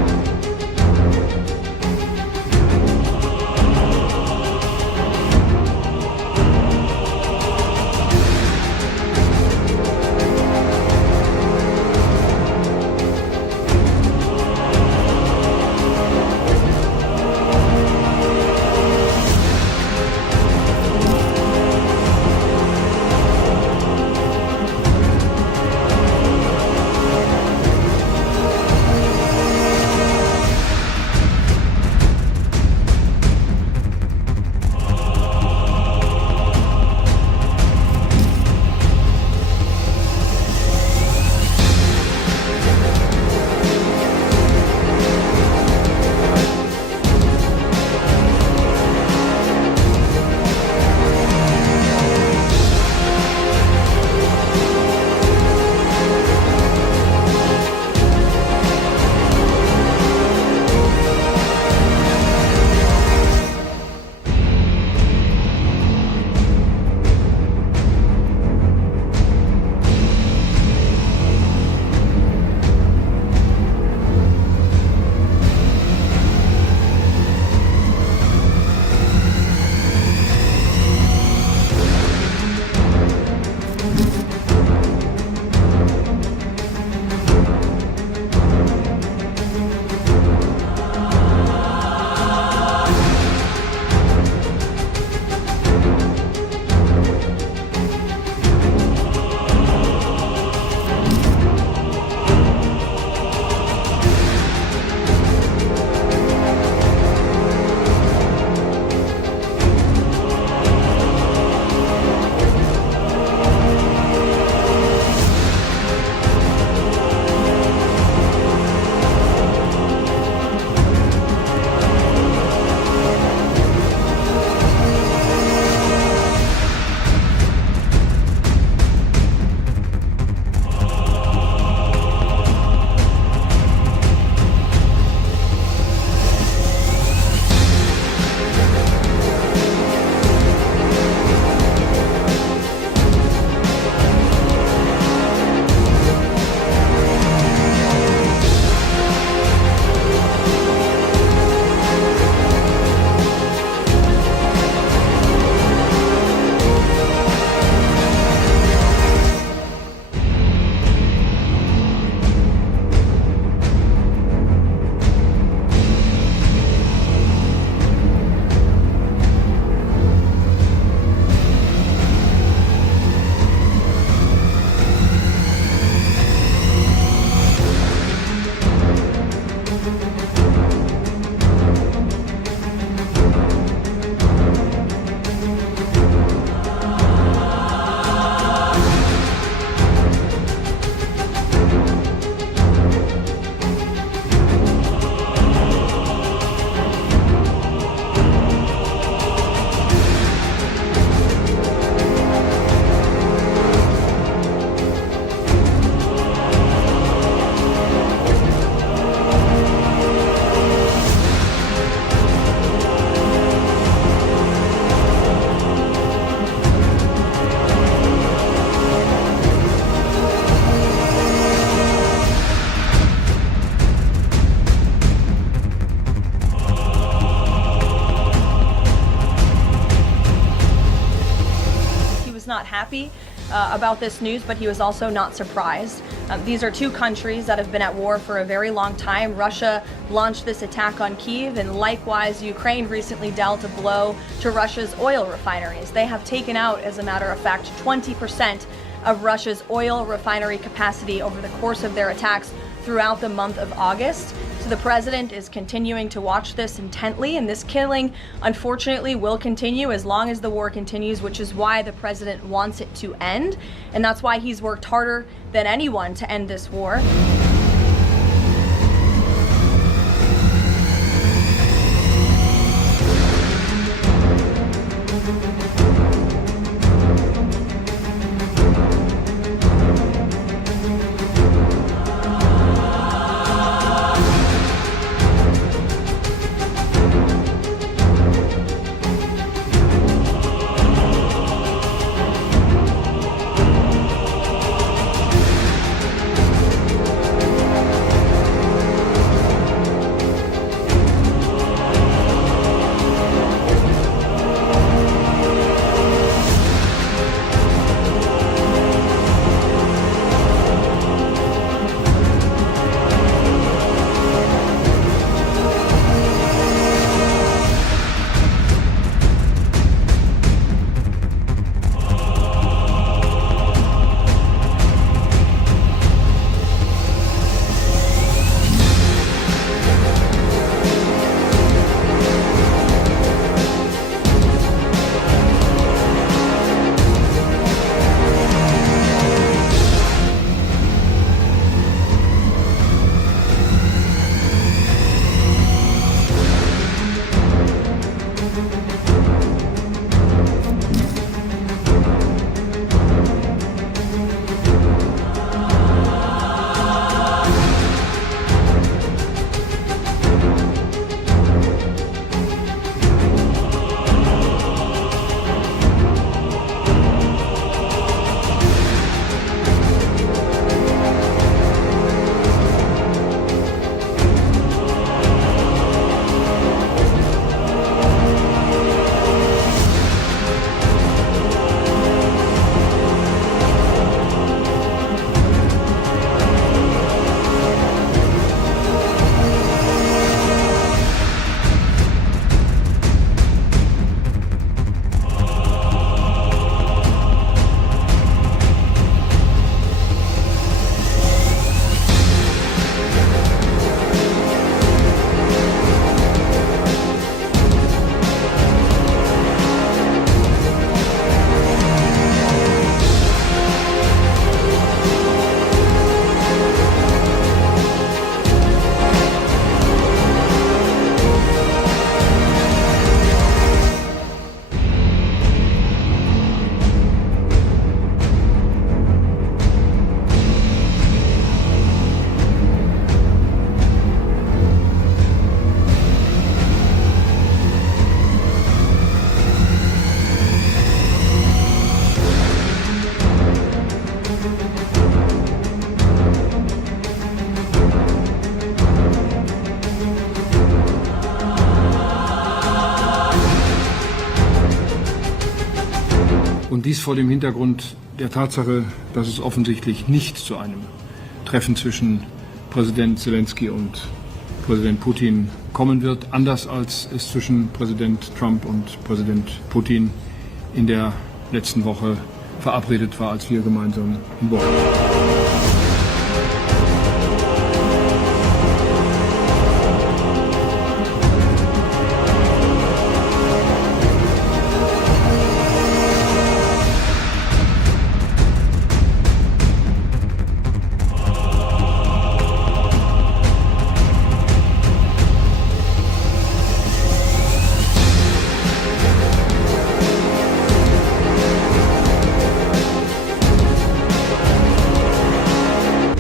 about this news, but he was also not surprised. These are two countries that have been at war for a very long time. Russia launched this attack on Kyiv, and likewise, Ukraine recently dealt a blow to Russia's oil refineries. They have taken out, as a matter of fact, 20% of Russia's oil refinery capacity over the course of their attacks throughout the month of August. So the president is continuing to watch this intently, and this killing, unfortunately, will continue as long as the war continues, which is why the president wants it to end. And that's why he's worked harder than anyone to end this war. Und dies vor dem Hintergrund der Tatsache, dass es offensichtlich nicht zu einem Treffen zwischen Präsident Zelensky und Präsident Putin kommen wird, anders als es zwischen Präsident Trump und Präsident Putin in der letzten Woche verabredet war, als wir gemeinsam in Bonn waren.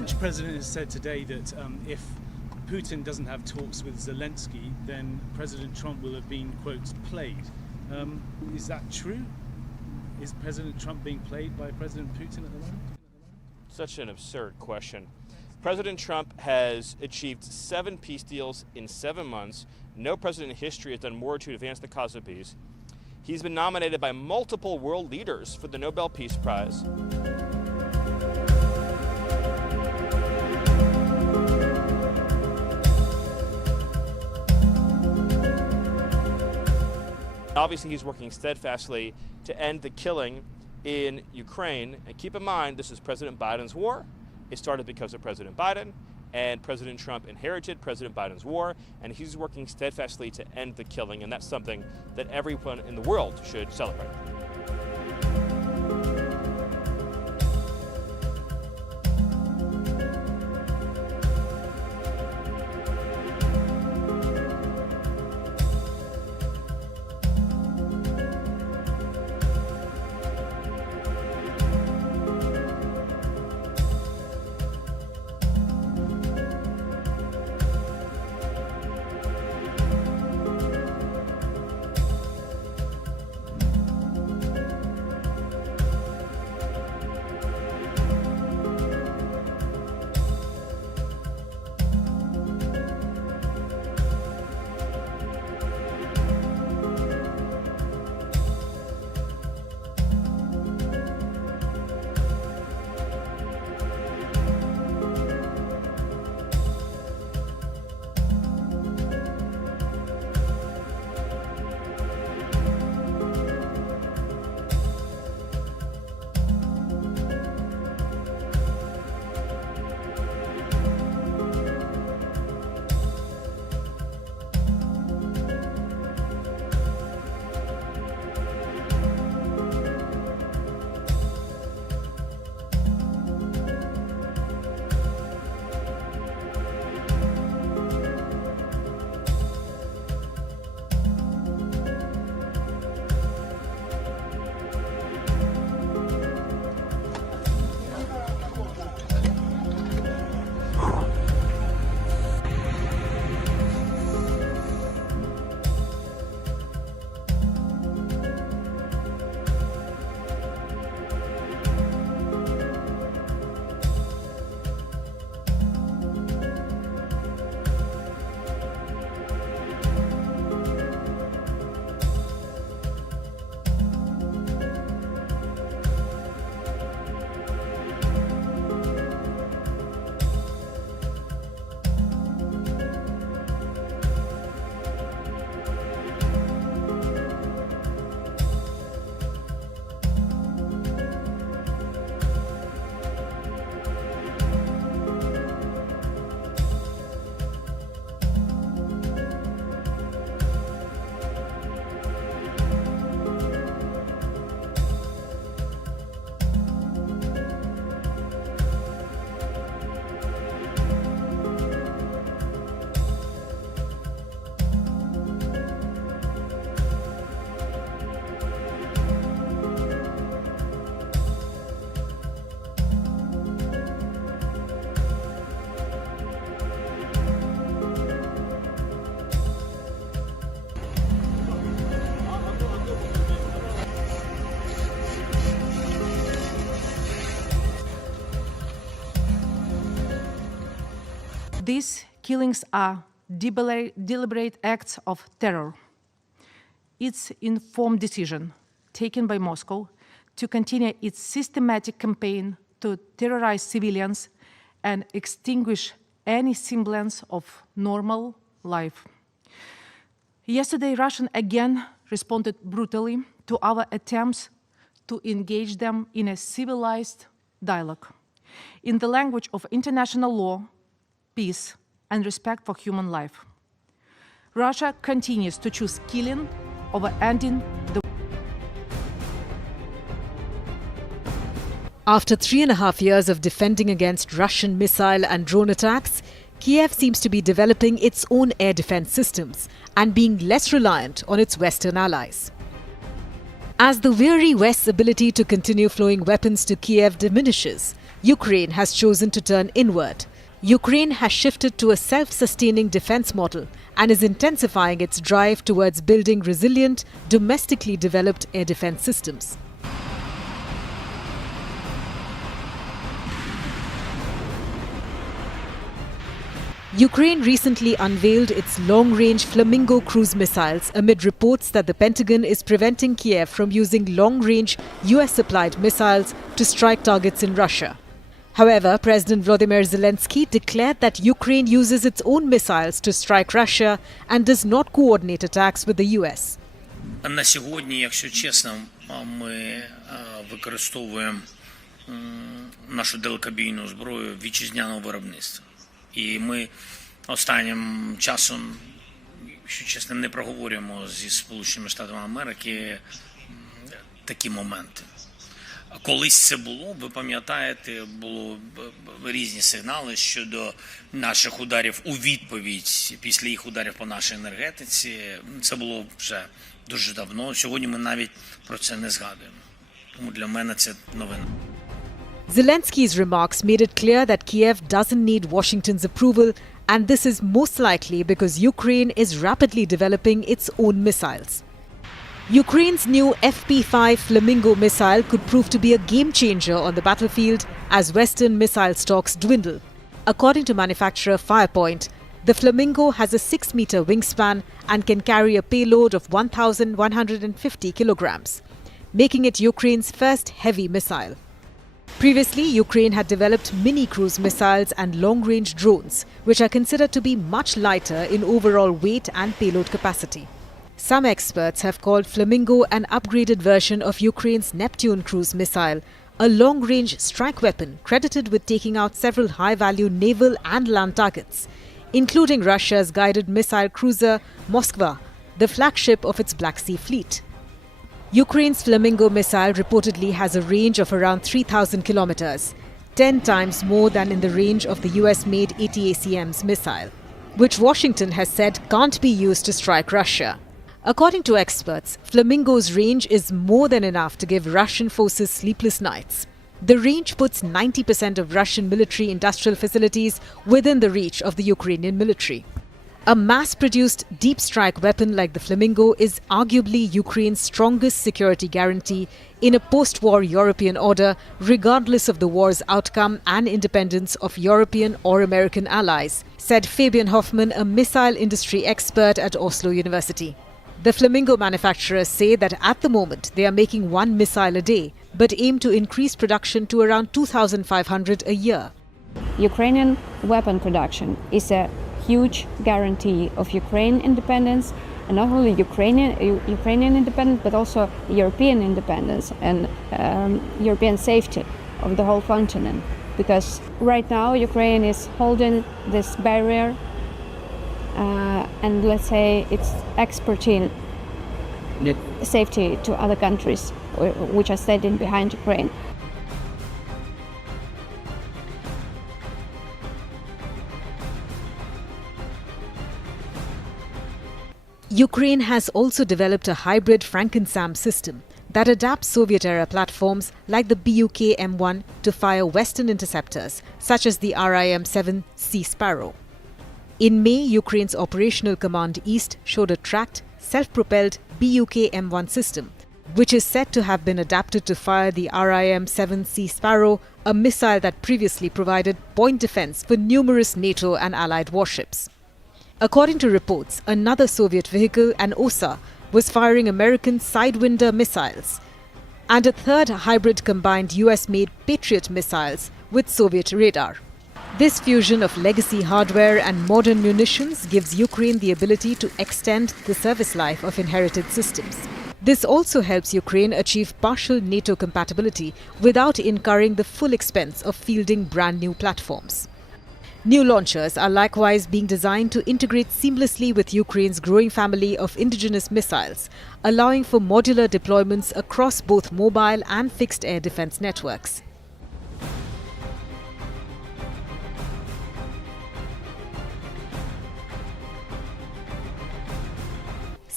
French president has said today that if Putin doesn't have talks with Zelensky, then President Trump will have been, quote, played. Is that true? Is President Trump being played by President Putin at the moment? Such an absurd question. President Trump has achieved 7 peace deals in 7 months. No president in history has done more to advance the cause of peace. He's been nominated by multiple world leaders for the Nobel Peace Prize. Obviously, he's working steadfastly to end the killing in Ukraine. And keep in mind, this is President Biden's war. It started because of President Biden, and President Trump inherited President Biden's war, and he's working steadfastly to end the killing, and that's something that everyone in the world should celebrate. These killings are deliberate acts of terror. It's informed decision taken by Moscow to continue its systematic campaign to terrorize civilians and extinguish any semblance of normal life. Yesterday, Russia again responded brutally to our attempts to engage them in a civilized dialogue, in the language of international law, peace, and respect for human life. Russia continues to choose killing over ending the. After 3.5 years of defending against Russian missile and drone attacks, Kiev seems to be developing its own air defense systems and being less reliant on its Western allies. As the weary West's ability to continue flowing weapons to Kiev diminishes, Ukraine has chosen to turn inward. Ukraine has shifted to a self-sustaining defense model and is intensifying its drive towards building resilient, domestically developed air defense systems. Ukraine recently unveiled its long-range Flamingo cruise missiles amid reports that the Pentagon is preventing Kiev from using long-range US-supplied missiles to strike targets in Russia. However, President Volodymyr Zelensky declared that Ukraine uses its own missiles to strike Russia and does not coordinate attacks with the US. На сьогодні, якщо чесно, ми використовуємо нашу далекобійну зброю вітчизняного виробництва. І ми останнім часом, якщо чесно, не проговорюємо зі Сполученими Штатами Америки такі моменти. Колись це було, ви пам'ятаєте, було різні сигнали щодо наших ударів у відповідь після їх ударів по нашій енергетиці. Це було вже дуже давно. Сьогодні ми навіть про це не згадуємо. Тому для мене це новина. Zelensky's remarks made it clear that Kiev doesn't need Washington's approval, and this is most likely because Ukraine is rapidly developing its own missiles. Ukraine's new FP5 Flamingo missile could prove to be a game-changer on the battlefield as Western missile stocks dwindle. According to manufacturer Firepoint, the Flamingo has a 6-meter wingspan and can carry a payload of 1,150 kilograms, making it Ukraine's first heavy missile. Previously, Ukraine had developed mini-cruise missiles and long-range drones, which are considered to be much lighter in overall weight and payload capacity. Some experts have called Flamingo an upgraded version of Ukraine's Neptune cruise missile, a long-range strike weapon credited with taking out several high-value naval and land targets, including Russia's guided missile cruiser Moskva, the flagship of its Black Sea fleet. Ukraine's Flamingo missile reportedly has a range of around 3,000 kilometers, 10 times more than in the range of the US-made ATACMS missile, which Washington has said can't be used to strike Russia. According to experts, Flamingo's range is more than enough to give Russian forces sleepless nights. The range puts 90% of Russian military-industrial facilities within the reach of the Ukrainian military. A mass-produced deep strike weapon like the Flamingo is arguably Ukraine's strongest security guarantee in a post-war European order, regardless of the war's outcome and independence of European or American allies, said Fabian Hoffman, a missile industry expert at Oslo University. The Flamingo manufacturers say that at the moment they are making one missile a day, but aim to increase production to around 2,500 a year. Ukrainian weapon production is a huge guarantee of Ukraine independence, and not only Ukrainian independence, but also European independence and European safety of the whole continent. Because right now Ukraine is holding this barrier and let's say it's exporting safety to other countries which are standing behind Ukraine. Ukraine has also developed a hybrid Franken-SAM system that adapts Soviet-era platforms like the Buk M1 to fire Western interceptors, such as the RIM-7 Sea Sparrow. In May, Ukraine's Operational Command East showed a tracked, self-propelled Buk M1 system, which is said to have been adapted to fire the RIM-7 Sea Sparrow, a missile that previously provided point defense for numerous NATO and Allied warships. According to reports, another Soviet vehicle, an OSA, was firing American Sidewinder missiles, and a third hybrid combined US-made Patriot missiles with Soviet radar. This fusion of legacy hardware and modern munitions gives Ukraine the ability to extend the service life of inherited systems. This also helps Ukraine achieve partial NATO compatibility without incurring the full expense of fielding brand new platforms. New launchers are likewise being designed to integrate seamlessly with Ukraine's growing family of Indigenous missiles, allowing for modular deployments across both mobile and fixed air defense networks.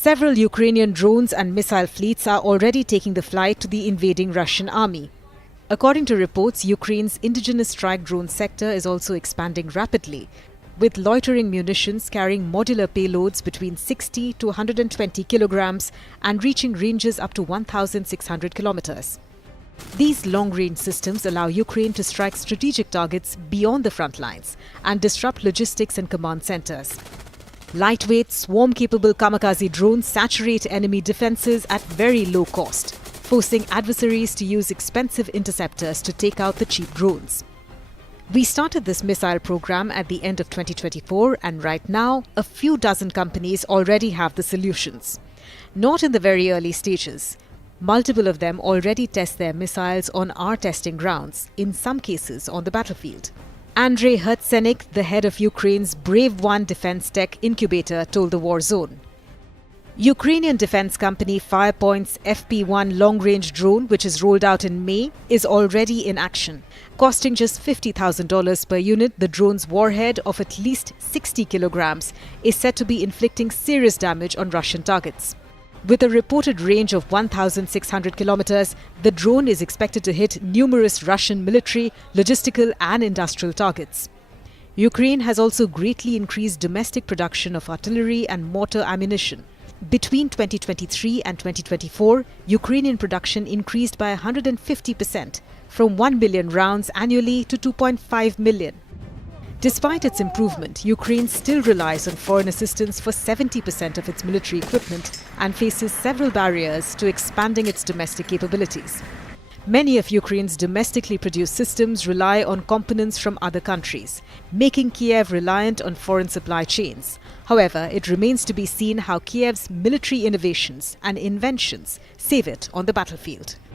Several Ukrainian drones and missile fleets are already taking the flight to the invading Russian army. According to reports, Ukraine's Indigenous strike drone sector is also expanding rapidly, with loitering munitions carrying modular payloads between 60 to 120 kilograms and reaching ranges up to 1,600 kilometers. These long-range systems allow Ukraine to strike strategic targets beyond the front lines and disrupt logistics and command centers. Lightweight, swarm-capable kamikaze drones saturate enemy defenses at very low cost, forcing adversaries to use expensive interceptors to take out the cheap drones. We started this missile program at the end of 2024, and right now, a few dozen companies already have the solutions. Not in the very early stages. Multiple of them already test their missiles on our testing grounds, in some cases on the battlefield. Andrei Hertsenik, the head of Ukraine's Brave One Defense Tech Incubator, told the War Zone. Ukrainian defense company Firepoint's FP1 long-range drone, which is rolled out in May, is already in action. Costing just $50,000 per unit, the drone's warhead of at least 60 kilograms is said to be inflicting serious damage on Russian targets. With a reported range of 1,600 kilometers, the drone is expected to hit numerous Russian military, logistical and industrial targets. Ukraine has also greatly increased domestic production of artillery and mortar ammunition. Between 2023 and 2024, Ukrainian production increased by 150%, from 1 million rounds annually to 2.5 million. Despite its improvement, Ukraine still relies on foreign assistance for 70% of its military equipment and faces several barriers to expanding its domestic capabilities. Many of Ukraine's domestically produced systems rely on components from other countries, making Kiev reliant on foreign supply chains. However, it remains to be seen how Kiev's military innovations and inventions save it on the battlefield.